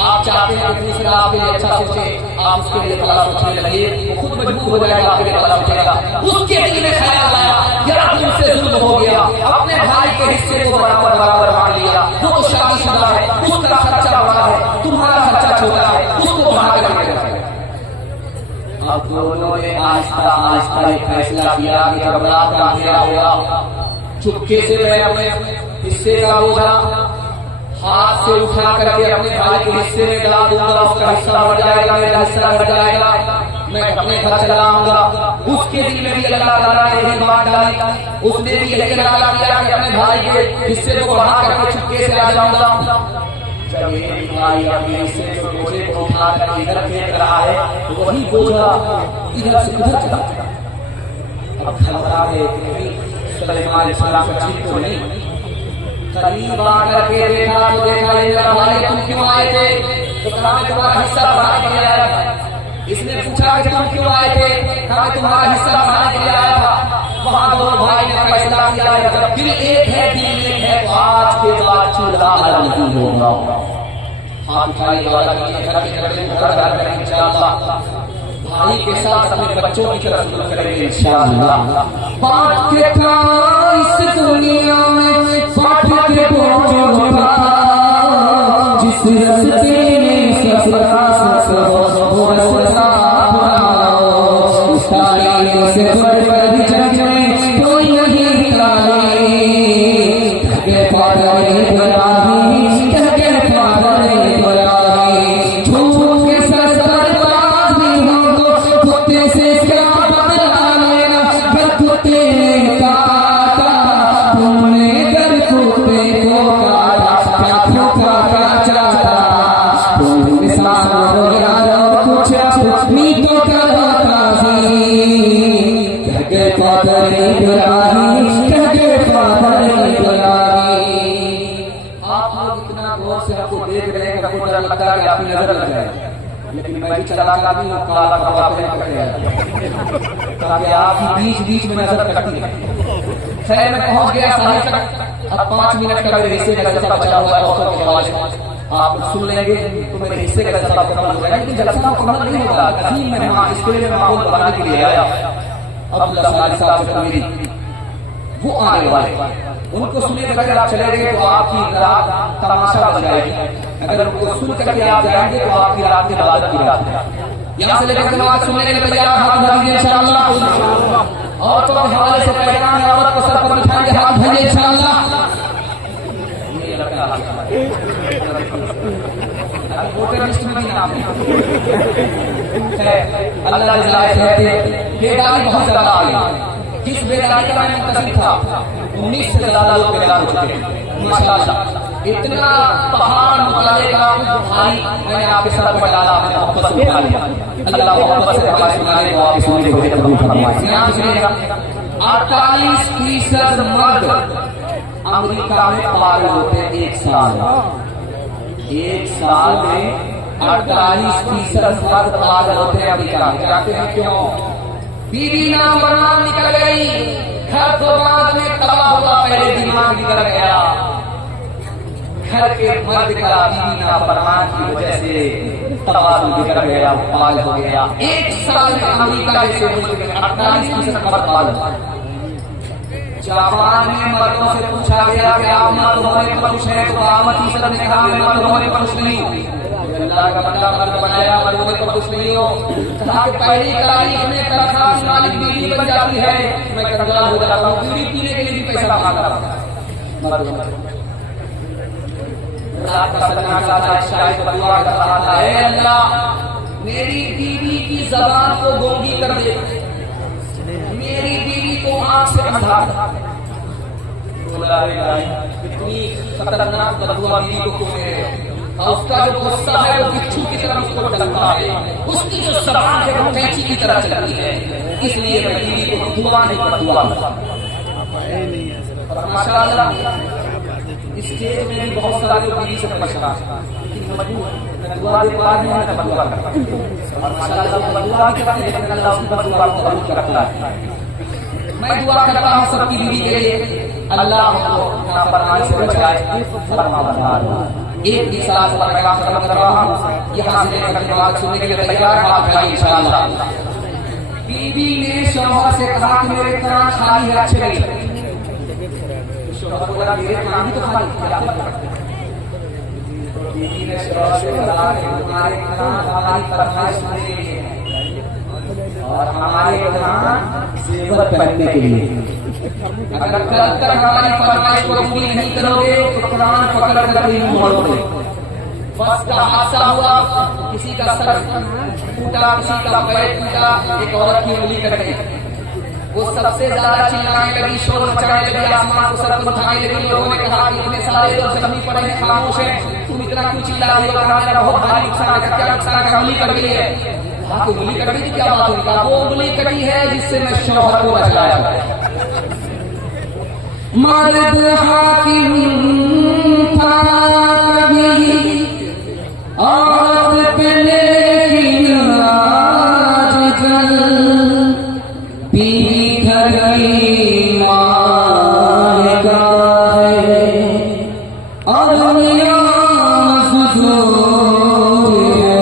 आप चाहते हैं कि दूसरा आपके लिए अच्छा सोचे, आप उसके लिए भला सोचने लगे, वो खुद मजबूर हो जाएगा, आपके लिए भला सोचेगा। उसके दिल में ख्याल आया, यार तुमसे जुल्म हो गया, अपने भाई के हिस्से को बराबर बराबर बांट लिया। वो तो शादीशुदा है, उसका खर्चा बड़ा है, तुम्हारा खर्चा छोटा है, उसको बढ़ा करके रखा। अब दोनों ने आहिस्ता आहिस्ता एक फैसला किया कि जब रात का अंधेरा होगा, चुपके से मैं अपने हिस्से का बोझा हाथ से उठा करके अपने भाई के हिस्से में डाल दूंगा, उसका हिस्सा बढ़ जाएगा, मेरा हिस्सा बढ़ जाएगा, मैं अपने घर चला आऊंगा। उसके दिल में भी अल्लाह ताला ने यही बात डाली, उसने भी यही इरादा किया कि अपने भाई के हिस्से को बढ़ा करके चुपके से आ जाऊंगा। जब एक भाई अपने हिस्से के बोझे को उठा कर इधर फेंक रहा है तो वही बोझा इधर से उधर चला। अब खतरा है कि सुलेमान अलैहिस्सलाम का जीत तो नहीं। करीब आकर के देखा तो देखा, ये मेरा भाई तुम क्यों आए थे? तो कहा मैं तुम्हारा हिस्सा बढ़ाने के लिए आया था। इसने पूछा कि तुम क्यों आए थे? कहा मैं तुम्हारा हिस्सा बढ़ाने के लिए आया था। वहां दोनों भाई ने फैसला किया है, जब दिल एक है, दिल एक है, तो आज के बाद चूल्हा अलग नहीं होगा। हाथ उठाई वाला कीजिए, घर के झगड़े को घर घर करेंगे इंशाअल्लाह। भाई के साथ अपने बच्चों की तरफ शुरू करेंगे इंशाअल्लाह। बात के का इस दुनिया में बात के पहुंचो जिस रस्ते में सफरा वो रास्ता अपनाओ। इस तालीम से बढ़कर जग में कोई नहीं तालीम। के पादरे बराही, के पादरे बराही, झूठ के सरसरबाज भी हो कुत्ते से क्या बदला लेना। घर कुत्ते ने काटा, तुमने घर कुत्ते को काटा, क्या धोखा का चाहता। तुम इंसान हो यारो, कुछ अपनी तो करो काजी। के पादरे बराही, के पादरे बराही। आप लोग इतना गौर से आपको देख रहे हैं, आपको डर लगता है कि आपकी नजर लग जाए, लेकिन मैं भी चला आदमी हूँ, काला कपड़ा पहन करके ताकि आपकी बीच बीच में नजर करती है। खैर मैं पहुंच गया साहिब तक। अब 5 मिनट का मेरे हिस्से का जलसा बचा हुआ है, औसत के हवाले से आप सुन लेंगे तो मेरे हिस्से का जलसा मुकम्मल हो जाएगा। लेकिन जलसा मुकम्मल नहीं होगा, कहीं मैं इसके लिए माहौल बनाने के लिए आया। अब साहिब साहब से मेरी वो आने वाले, उनको सुनने तक अगर आप चले गए तो आपकी रात तमाशा बन जाएगी। अगर उनको सुन करके आप जाएंगे तो आपकी रात की इबादत की रात है। यहाँ से लेकर जमात सुनने के लिए तैयार, हाथ उठा दीजिए इंशाअल्लाह। और तो हवाले से पैगाम है, औरत को सर पर उठाएंगे, हाथ उठाइए इंशाअल्लाह। वोटर लिस्ट में भी नाम है। अल्लाह जलाए कहते बेदारी बहुत ज्यादा आ गई। जिस बेदारी का मैं मुंतसिब था 19 से ज्यादा लोग बेदार हो चुके हैं माशाअल्लाह। इतना पहाड़ मुकाबले का भाई मैंने आपके सर पर डाला, आपने मोहब्बत से उठा लिया। अल्लाह मोहब्बत से हमारे सुनाने को आपके सुनने को कबूल फरमाए। ध्यान सुनिएगा, 48% मर्द अमेरिका में पागल होते हैं एक साल में 48% मर्द पागल होते हैं अमेरिका में। जाते हैं क्यों? बीवी नाफरमान निकल गई, घर तो बाद में तबाह हुआ, पहले दिमाग निकल गया। घर के मर्द का बीवी नाफरमान की वजह से तबादुल बिगड़ गया, पागल हो गया। एक साल में अमेरिका जैसे मुल्क में 48% मर्द पागल। जापान में मर्दों से पूछा गया कि आप मर्द होने पर खुश हैं, तो 52% ने कहा मैं मर्द होने पर खुश नहीं हूँ। अल्लाह का बंदा मर्द बनाया, मर्द होने पर खुश नहीं हो। कहा कि पहली तारीख में तनख्वाह की मालिक बीवी बन जाती है, मैं कंगाल हो जाता हूँ, बीड़ी पीने के लिए भी पैसा मांगता हूँ। रात का सन्नाटा था, शायद को दुआ कर रहा था, हे अल्लाह मेरी बीवी की जबान को गोंगी कर दे, मेरी बीवी को आंख से अंधा कर। इतनी खतरनाक बददुआ बीवी को क्यों दे रहे हो? और उसका जो गुस्सा है वो बिच्छू की तरह उसको डलता है, उसकी जो जबान है वो कैंची की तरह चलती है, इसलिए मैं बीवी को दुआ नहीं बददुआ करता। माशाअल्लाह इस स्टेज में भी बहुत सारे लोग बीवी से परेशान हैं, लेकिन मजबूर दुआ के बाद में मैं बददुआ करता हूं। और माशाअल्लाह बददुआ भी करते हैं, लेकिन अल्लाह उसकी बददुआ को कबूल करता है। मैं दुआ करता हूं सबकी बीवी के लिए, अल्लाह हमको नाफरमानी से बचाए, फरमाबरदार हो। एक भी साल से मैं खत्म कर रहा हूं, यहां से लेकर के बात सुनने के लिए तैयार हाथ उठाइए इंशाअल्लाह। बीवी ने शौहर से कहा कि मेरे कान खाली है, अच्छे नहीं। शौहर बोला मेरे कान भी तो खाली है। बीवी ने शौहर से कहा कि तुम्हारे कान हमारी फरमाइश सुनने के लिए और हमारे कान जेवर पहनने के लिए। अगर कल तक हमारी फरमाइश को पूरी नहीं करोगे तो कान पकड़ कर ही मोड़ोगे। बस का हादसा हुआ, किसी का सर टूटा, किसी का पैर टूटा, एक औरत की उंगली कट गई। वो सबसे ज्यादा चिल्लाने लगी, शोर मचाने लगी, आसमान को सर पर उठाने लगी। लोगों ने कहा कि इतने सारे लोग जमीन पड़े हैं, खामोश है, तुम इतना क्यों चिल्ला रही हो? कहा मेरा बहुत भारी नुकसान है। क्या नुकसान है? उंगली कट गई है। कहा कि उंगली कट गई थी, क्या बात हुई? कहा वो उंगली कटी है जिससे मैं शौहर को बचाया। मर्द हाकिम था कभी औरत पे, लेकिन आजकल बीवी घर की मालिका है और दुनिया मजदूर है।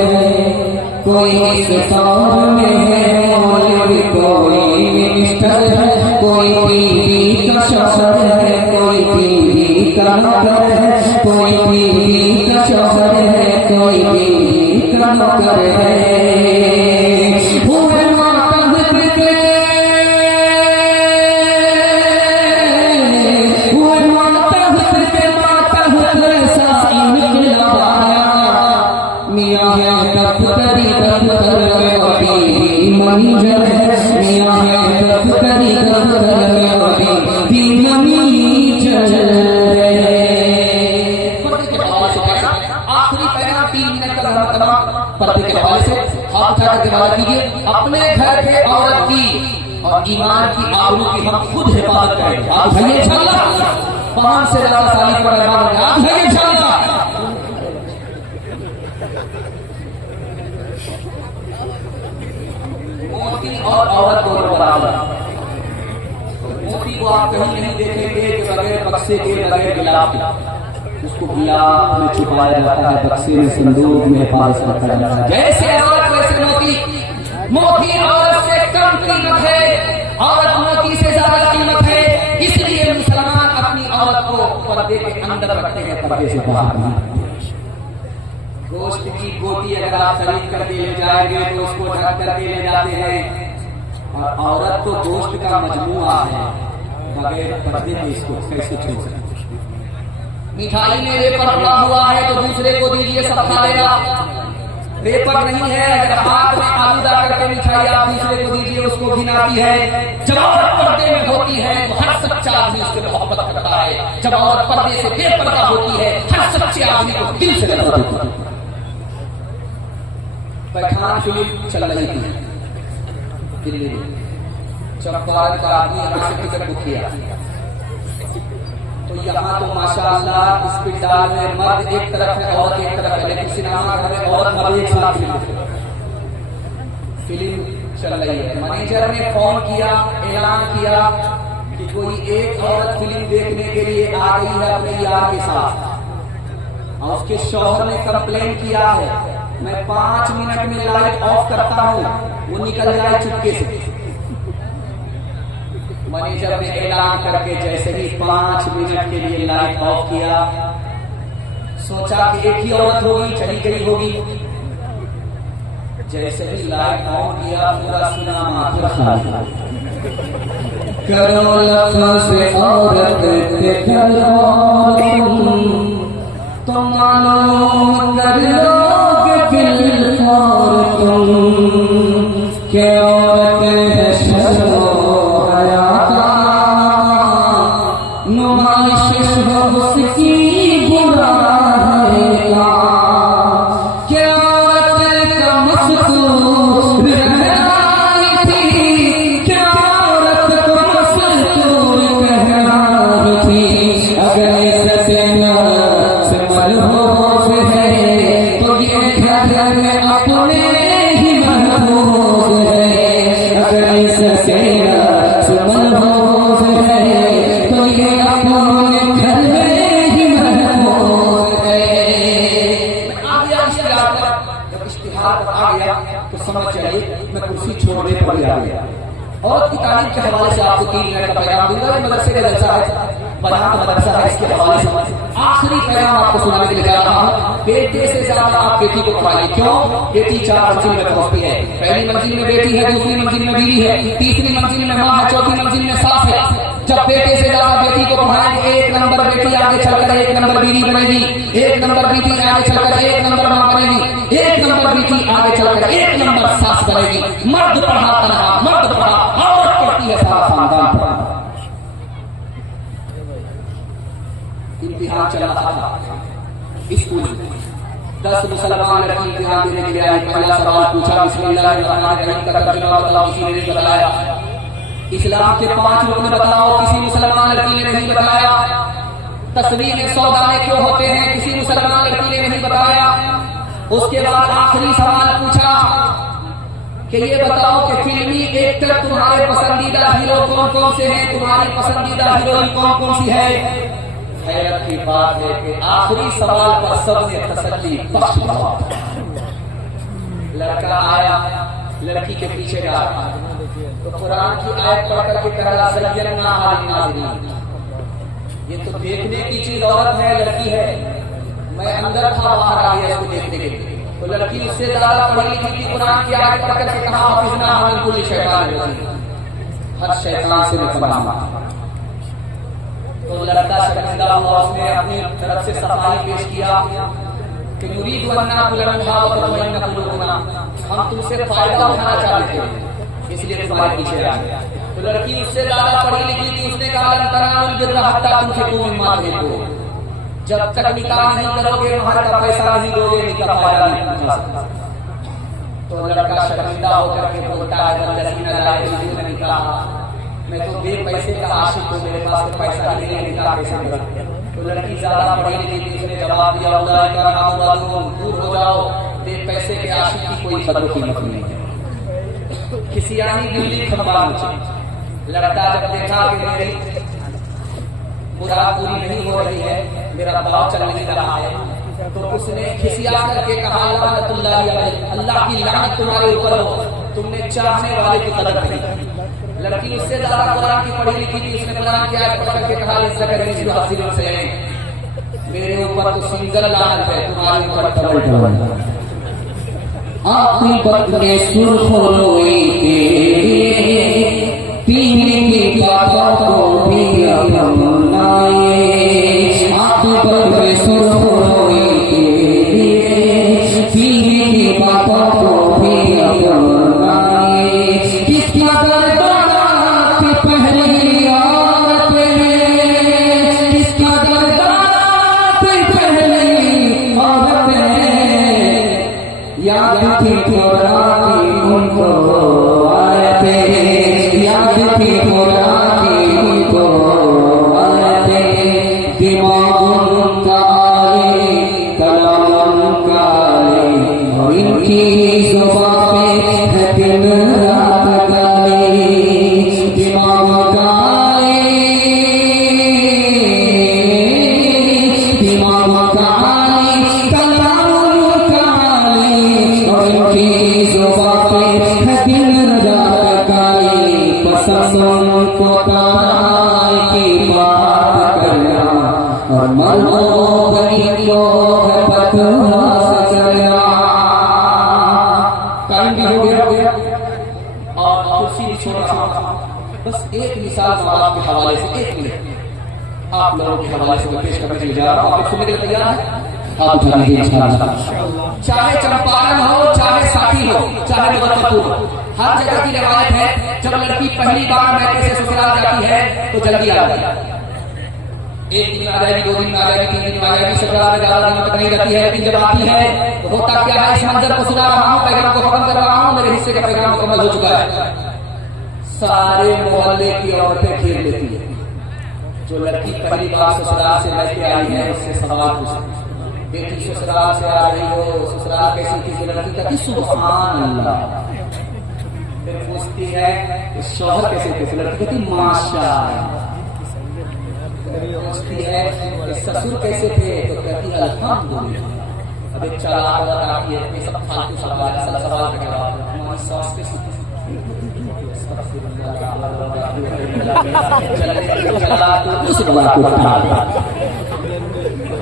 कोई इस दौर में है मौलवी, कोई मिनिस्टर है, कोई बीवी का शौहर है, कोई बीवी का नौकर है, कोई बीवी का शौहर है, कोई बीवी का नौकर है। मंजर है मियां है दफ्तरी दफ्तर में अभी दीवानी चल रहे। आखिरी पैगाम 3 मिनट का तमाम पर्दे के हवाले से हाथ उठा करके बात कीजिए। अपने घर के औरत की और ईमान की आबरू की हम खुद हिफाजत करेंगे। आप उठाइए इंशाअल्लाह, 5 से ज्यादा साली पर आप उठाइए इंशाअल्लाह। मोती और औरत दोनों बराबर। मोती को आप कहीं नहीं देखेंगे कि बगैर बक्से के, बगैर गिलाफ के। उसको गिलाफ में छुपाया जाता है, बक्से में संदूक में हिफाजत रखा जाता है। जैसे औरत वैसे मोती। मोती औरत से कम कीमत है, औरत मोती से ज्यादा कीमत है। इसलिए मुसलमान अपनी औरत को पर्दे के अंदर रखते हैं, पर्दे से बाहर नहीं। गोश्त की बोटी अगर आप खरीद करके ले जाएंगे तो उसको ढक करके ले जाते हैं, और औरत तो गोश्त का मजमुआ है, बगैर पर्दे में इसको कैसे छू सकते? मिठाई में रेपर पड़ा हुआ है तो दूसरे को दीजिए, सब खा लेगा। रेपर नहीं है, अगर हाथ में आलू डाल करके मिठाई आप दूसरे को दीजिए, उसको घिनाती है। जब औरत पर्दे में होती है तो हर सच्चा आदमी उससे मोहब्बत करता है। जब औरत पर्दे से बेपर्दा होती है, हर सच्चे आदमी को दिल से नफरत होती है। पठान फिल्म चल रही थी दिल्ली में, चौपाल का आदमी यहाँ से टिकट बुक किया तो यहाँ तो माशाअल्लाह अस्पताल में मर्द एक तरफ है, औरत एक तरफ है, लेकिन सिनेमा घर में औरत मर्द एक साथ फिल्म चल रही है। मैनेजर ने फोन किया, ऐलान किया कि कोई एक औरत फिल्म देखने के लिए आ गई है अपने यार के साथ, और उसके शौहर ने कंप्लेन किया है मैं 5 मिनट में लाइट ऑफ करता हूं, वो निकल जाए चुपके से। मैनेजर ने ऐलान करके जैसे ही 5 मिनट के लिए लाइट ऑफ किया, सोचा कि एक ही औरत होगी, चली गई होगी। जैसे ही लाइट ऑन किया, पूरा सिनेमा करो लफ्ज़ से औरत के करो तुम मालूम कर लोगे बिल्कुल तुम के औरत है शर्मो हया का नुमाइश हो उसकी बुरा है का के औरत का मस्तूर रहनाई थी, के औरत को मस्तूर कहनाई थी। अगर इससे मलहूस है तो ये घर में अपने ही महफूज है। अगर इससे मलहूस है तो ये अपने घर में ही महफूज है। आ गया इश्तिहार पर, जब इश्तिहार पर आ गया तो समझ जाइए मैं कुर्सी छोड़ने पर आ गया। औरत की तालीम के हवाले से आपको 3 मिनट का पैगाम दूंगा। मदरसे का जलसा है, बनात मदरसा है, इसके हवाले से आखिरी पैगाम आपको सुनाने के लिए जा रहा हूँ। बेटे से ज्यादा आप बेटी को पढ़ाइए। क्यों? बेटी 4 मंजिल में पहुंचती है। पहली मंजिल में बेटी है, दूसरी मंजिल में बीवी है, तीसरी मंजिल में माँ है, चौथी मंजिल में सास है। जब बेटे से ज्यादा बेटी को पढ़ाएंगे, 1 नंबर बेटी आगे चलकर 1 नंबर बीवी बनेगी, 1 नंबर बेटी आगे चलकर 1 नंबर माँ बनेगी, 1 नंबर बेटी आगे चलकर 1 नंबर सास बनेगी। मर्द पढ़ा तनहा, मर्द पढ़ा, औरत पढ़ती है सारा खानदान पढ़ा। इम्तिहान चल रहा था स्कूल में, 10 मुसलमान लड़की इम्तिहान देने के लिए आए। पहला सवाल पूछा, बिस्मिल्लाहिर्रहमानिर्रहीम का तर्जुमा बताओ, किसी ने नहीं बताया। इस्लाम के 5 रुकन बताओ, किसी मुसलमान लड़की ने नहीं बताया। तस्वीर में 100 दाने क्यों होते हैं, किसी मुसलमान लड़की ने नहीं बताया। उसके बाद आखिरी सवाल पूछा कि ये बताओ कि फिल्मी एक्टर तुम्हारे पसंदीदा हीरो कौन कौन से हैं, तुम्हारी पसंदीदा हीरोइन कौन कौन सी है। हैरत की बात है कि आखिरी सवाल पर सबने तसल्ली बख्श जवाब। लड़का आया, लड़की के पीछे जा रहा तो कुरान की आयत पढ़कर के कहा सय्यदना नाज़रीन, ये तो देखने की चीज औरत है, लड़की है। मैं अंदर था, बाहर आ गया इसको देखने के लिए। तो लड़की उससे ज्यादा पढ़ी लिखी थी, कुरान की आयत पढ़कर के कहा हाफिज़ना मिन कुल्ली शैतान रजीम, हर शैतान से बचना। तो लड़का शर्मिंदा हुआ, उसने अपनी तरफ से सफाई पेश किया कि मुरीद वन्ना बुलंदा व तमन्ना कुलूबना, हम तुमसे फायदा उठाना चाहते हैं इसलिए तुम्हारे पीछे आ गए। तो लड़की उससे ज्यादा पढ़ी लिखी थी, उसने कहा लन तनालुल बिर्रा हत्ता तुनफिकू मिम्मा तुहिब्बून, जब तक निकाह नहीं करोगे, महर का पैसा नहीं दोगे, निकाह फायदा नहीं पहुंचा सकता। तो लड़का शर्मिंदा होकर के बोलता है वल्लज़ीना ला यजीदूना निकाह, मैं तो बे पैसे का आशिक हूँ, मेरे पास तो पैसा नहीं है, निकाह कैसे करूं। तो लड़की ज्यादा पढ़ी लिखी थी, उसने जवाब दिया उलाइका अमवालुहुम, दूर हो जाओ, बे पैसे के आशिक की कोई कदर कीमत नहीं है। खिसियानी बिल्ली खंबा मुझे। लड़का जब देखा कि मेरी मुराद पूरी नहीं हो रही है, मेरा दबाव चल नहीं रहा है, तो उसने खिसिया करके कहा लानतुल्लाहि अलैहि, अल्लाह की लानत तुम्हारे ऊपर हो, तुमने चाहने वाले की कदर नहीं की। लड़की उससे ज्यादा कुरान की पढ़ी लिखी थी, उसने कुरान की आयत पढ़ करके कहा मेरे ऊपर तो सिंगल लानत है, तुम्हारे ऊपर डबल डबल। आक़िबत में सुर्ख़ रोए तीन की बातों को भी अपनाए, आक़िबत में सुर्ख़ रोए तीन की बातों को भी अपनाए। किसका दर्द पहली औरत, किसका दर्द पहली औरत, याद थी कुरान की उनको आयते, याद थी कुरान की उनको आयते। दिमाग उनका आले, कलाम उनका आले, और इनकी ज़ुबान पे है दिन रात गाली। दिमाग का आले, दिमाग का आले, कलाम उनका आले, और इनकी ज़ुबान पे है दिन रात गाली। कसम को ताराए की बात करना और मर्दों भरी को है बदमाश करना। टाइम भी हो गया और कुर्सी भी छोड़ रहा हूं। बस एक मिसाल माँ बाप के हवाले से, एक मिनट आप लोगों के हवाले से मैं पेश करने के लिए जा रहा हूं। आप सुनने के लिए तैयार हैं? हाथ उठा लीजिए इंशाअल्लाह। चाहे चंपारण हो, चाहे साथी हो, चाहे मुजफ्फरपुर हो, हर जगह की रिवायत है जब लड़की पहली बार मैके से ससुराल जाती है तो जल्दी आ जाती है। एक दिन आ जाएगी, 2 दिन में आ जाएगी, 3 दिन में आ जाएगी, ससुराल में ज्यादा दिनों तक नहीं रहती है। लेकिन जब आती है तो होता क्या है, इस मंजर को सुना रहा हूँ, पैगाम को खत्म कर रहा हूँ, मेरे हिस्से का पैगाम मुकम्मल हो चुका है। सारे मोहल्ले की औरतें घेर लेती है। जो लड़की पहली बार ससुराल से मैके आई है उससे सवाल पूछती, बेटी ससुराल से आ रही हो, ससुराल कैसी थी? लड़की कहती सुभान अल्लाह। फिर पूछती है शौहर कैसे थे? लड़की कहती माशाअल्लाह। पूछती है कि ससुर कैसे थे? तो कहती अल्हम्दुलिल्लाह। अब एक चालाक औरत आती है, ये सब फालतू सवाल है, सब सवाल का जवाब है। हमारी सास कैसी थी?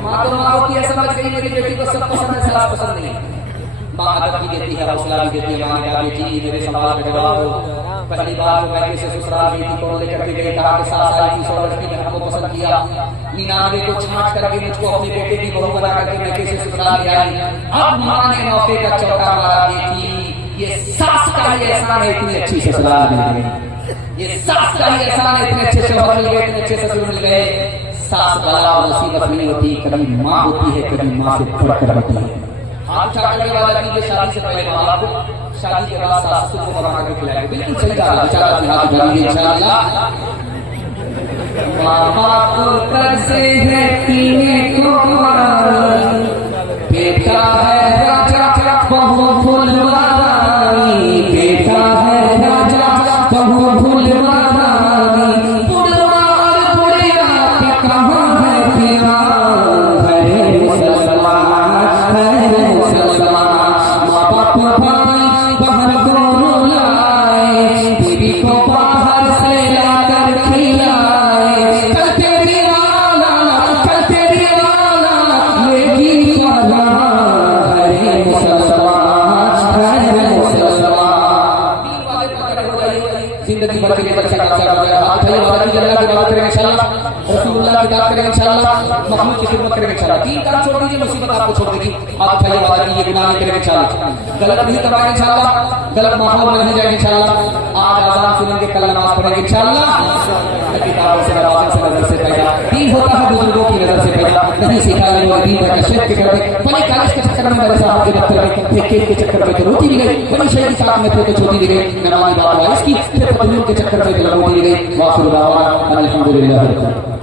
माँ तो माँ होती है, समझ गई मेरी बेटी को सब पसंद है, सास पसंद नहीं है। माँ अदब भी देती है, हौसला भी देती है। माँ ने कहा बेटी मेरे सवाल का जवाब दो। पहली बार जो मैके से ससुराल गई थी, कौन लेकर के गई? कहा कि सास आई थी, 100 लड़की ने हमको पसंद किया, 99 को छांट करके मुझको अपने बेटे की बहू बना करके मैके से ससुराल ले आई। अब माँ ने मौके का चौका मारा, बेटी ये सास का ही एहसान है, इतनी अच्छी ससुराल मिल गई। ये सास का ही एहसान है, इतने अच्छे शौहर मिल गए, इतने अच्छे ससुर मिल गए। सास बला मुसीबत नहीं होती, कभी माँ होती है, कभी माँ से बढ़कर होती है। आप चाचा के बाद कीजिए, शादी से पहले माँ बाप को, शादी के बाद सास ससुर को बना करके खिलाएंगे। बिल्कुल सही कहा, बेचारा अपने हाथ उठाएंगे इंशाअल्लाह। माँ बाप कैसे है पीने को बेटा है राजा बहु फुलवारी, बेटा है राजा बहु फुलवारी, फुलवार बुढ़िया के कहाँ है प्यार, हरे मुसलमान हरे मुसलमान। माँ बाप भाई बाहर दोनों लाए, बीवी को बाहर से लाकर खिलाए, कल तेरी वाला लेगी वाला, हरे मुसलमान हरे मुसलमान। 3 वादे पकड़े हो जाइए, जिंदगी भर के लिए बच्चा कामयाब हो जाएगा। आप भाई वादा की अल्लाह की बात करेंगे इंशाअल्लाह, रसूलुल्लाह की बात करेंगे इंशाअल्लाह, मखलूक की खिदमत करेंगे इंशाअल्लाह। 3 काम छोड़ दीजिए, मुसीबत आपको छोड़ देगी। आप भाई वादा कीजिए, गुनाह नहीं करेंगे इंशाअल्लाह, गलत नहीं करवाएंगे इंशाअल्लाह, गलत माहौल में नहीं जाएंगे इंशाअल्लाह। आज आजान सुनेंगे, कल नमाज पढ़ेंगे इंशाअल्लाह। किताबों से नवाजों से नजर से पैदा दीन होता है, बुजुर्गों की नजर से पैदा नहीं सीखा है वो दीन का शेख के करते। बड़ी कालिश के चक्कर में मेरे साहब के दफ्तर में थे, खेत के चक्कर में तो रोटी भी गई, बड़ी शहर के साथ में थे तो छोटी भी गई, नमाज़ी बात हुआ इसकी, फिर पतलून के चक्कर में तो रोटी भी गई। वाखिर दावा अल्हम्दुलिल्लाह।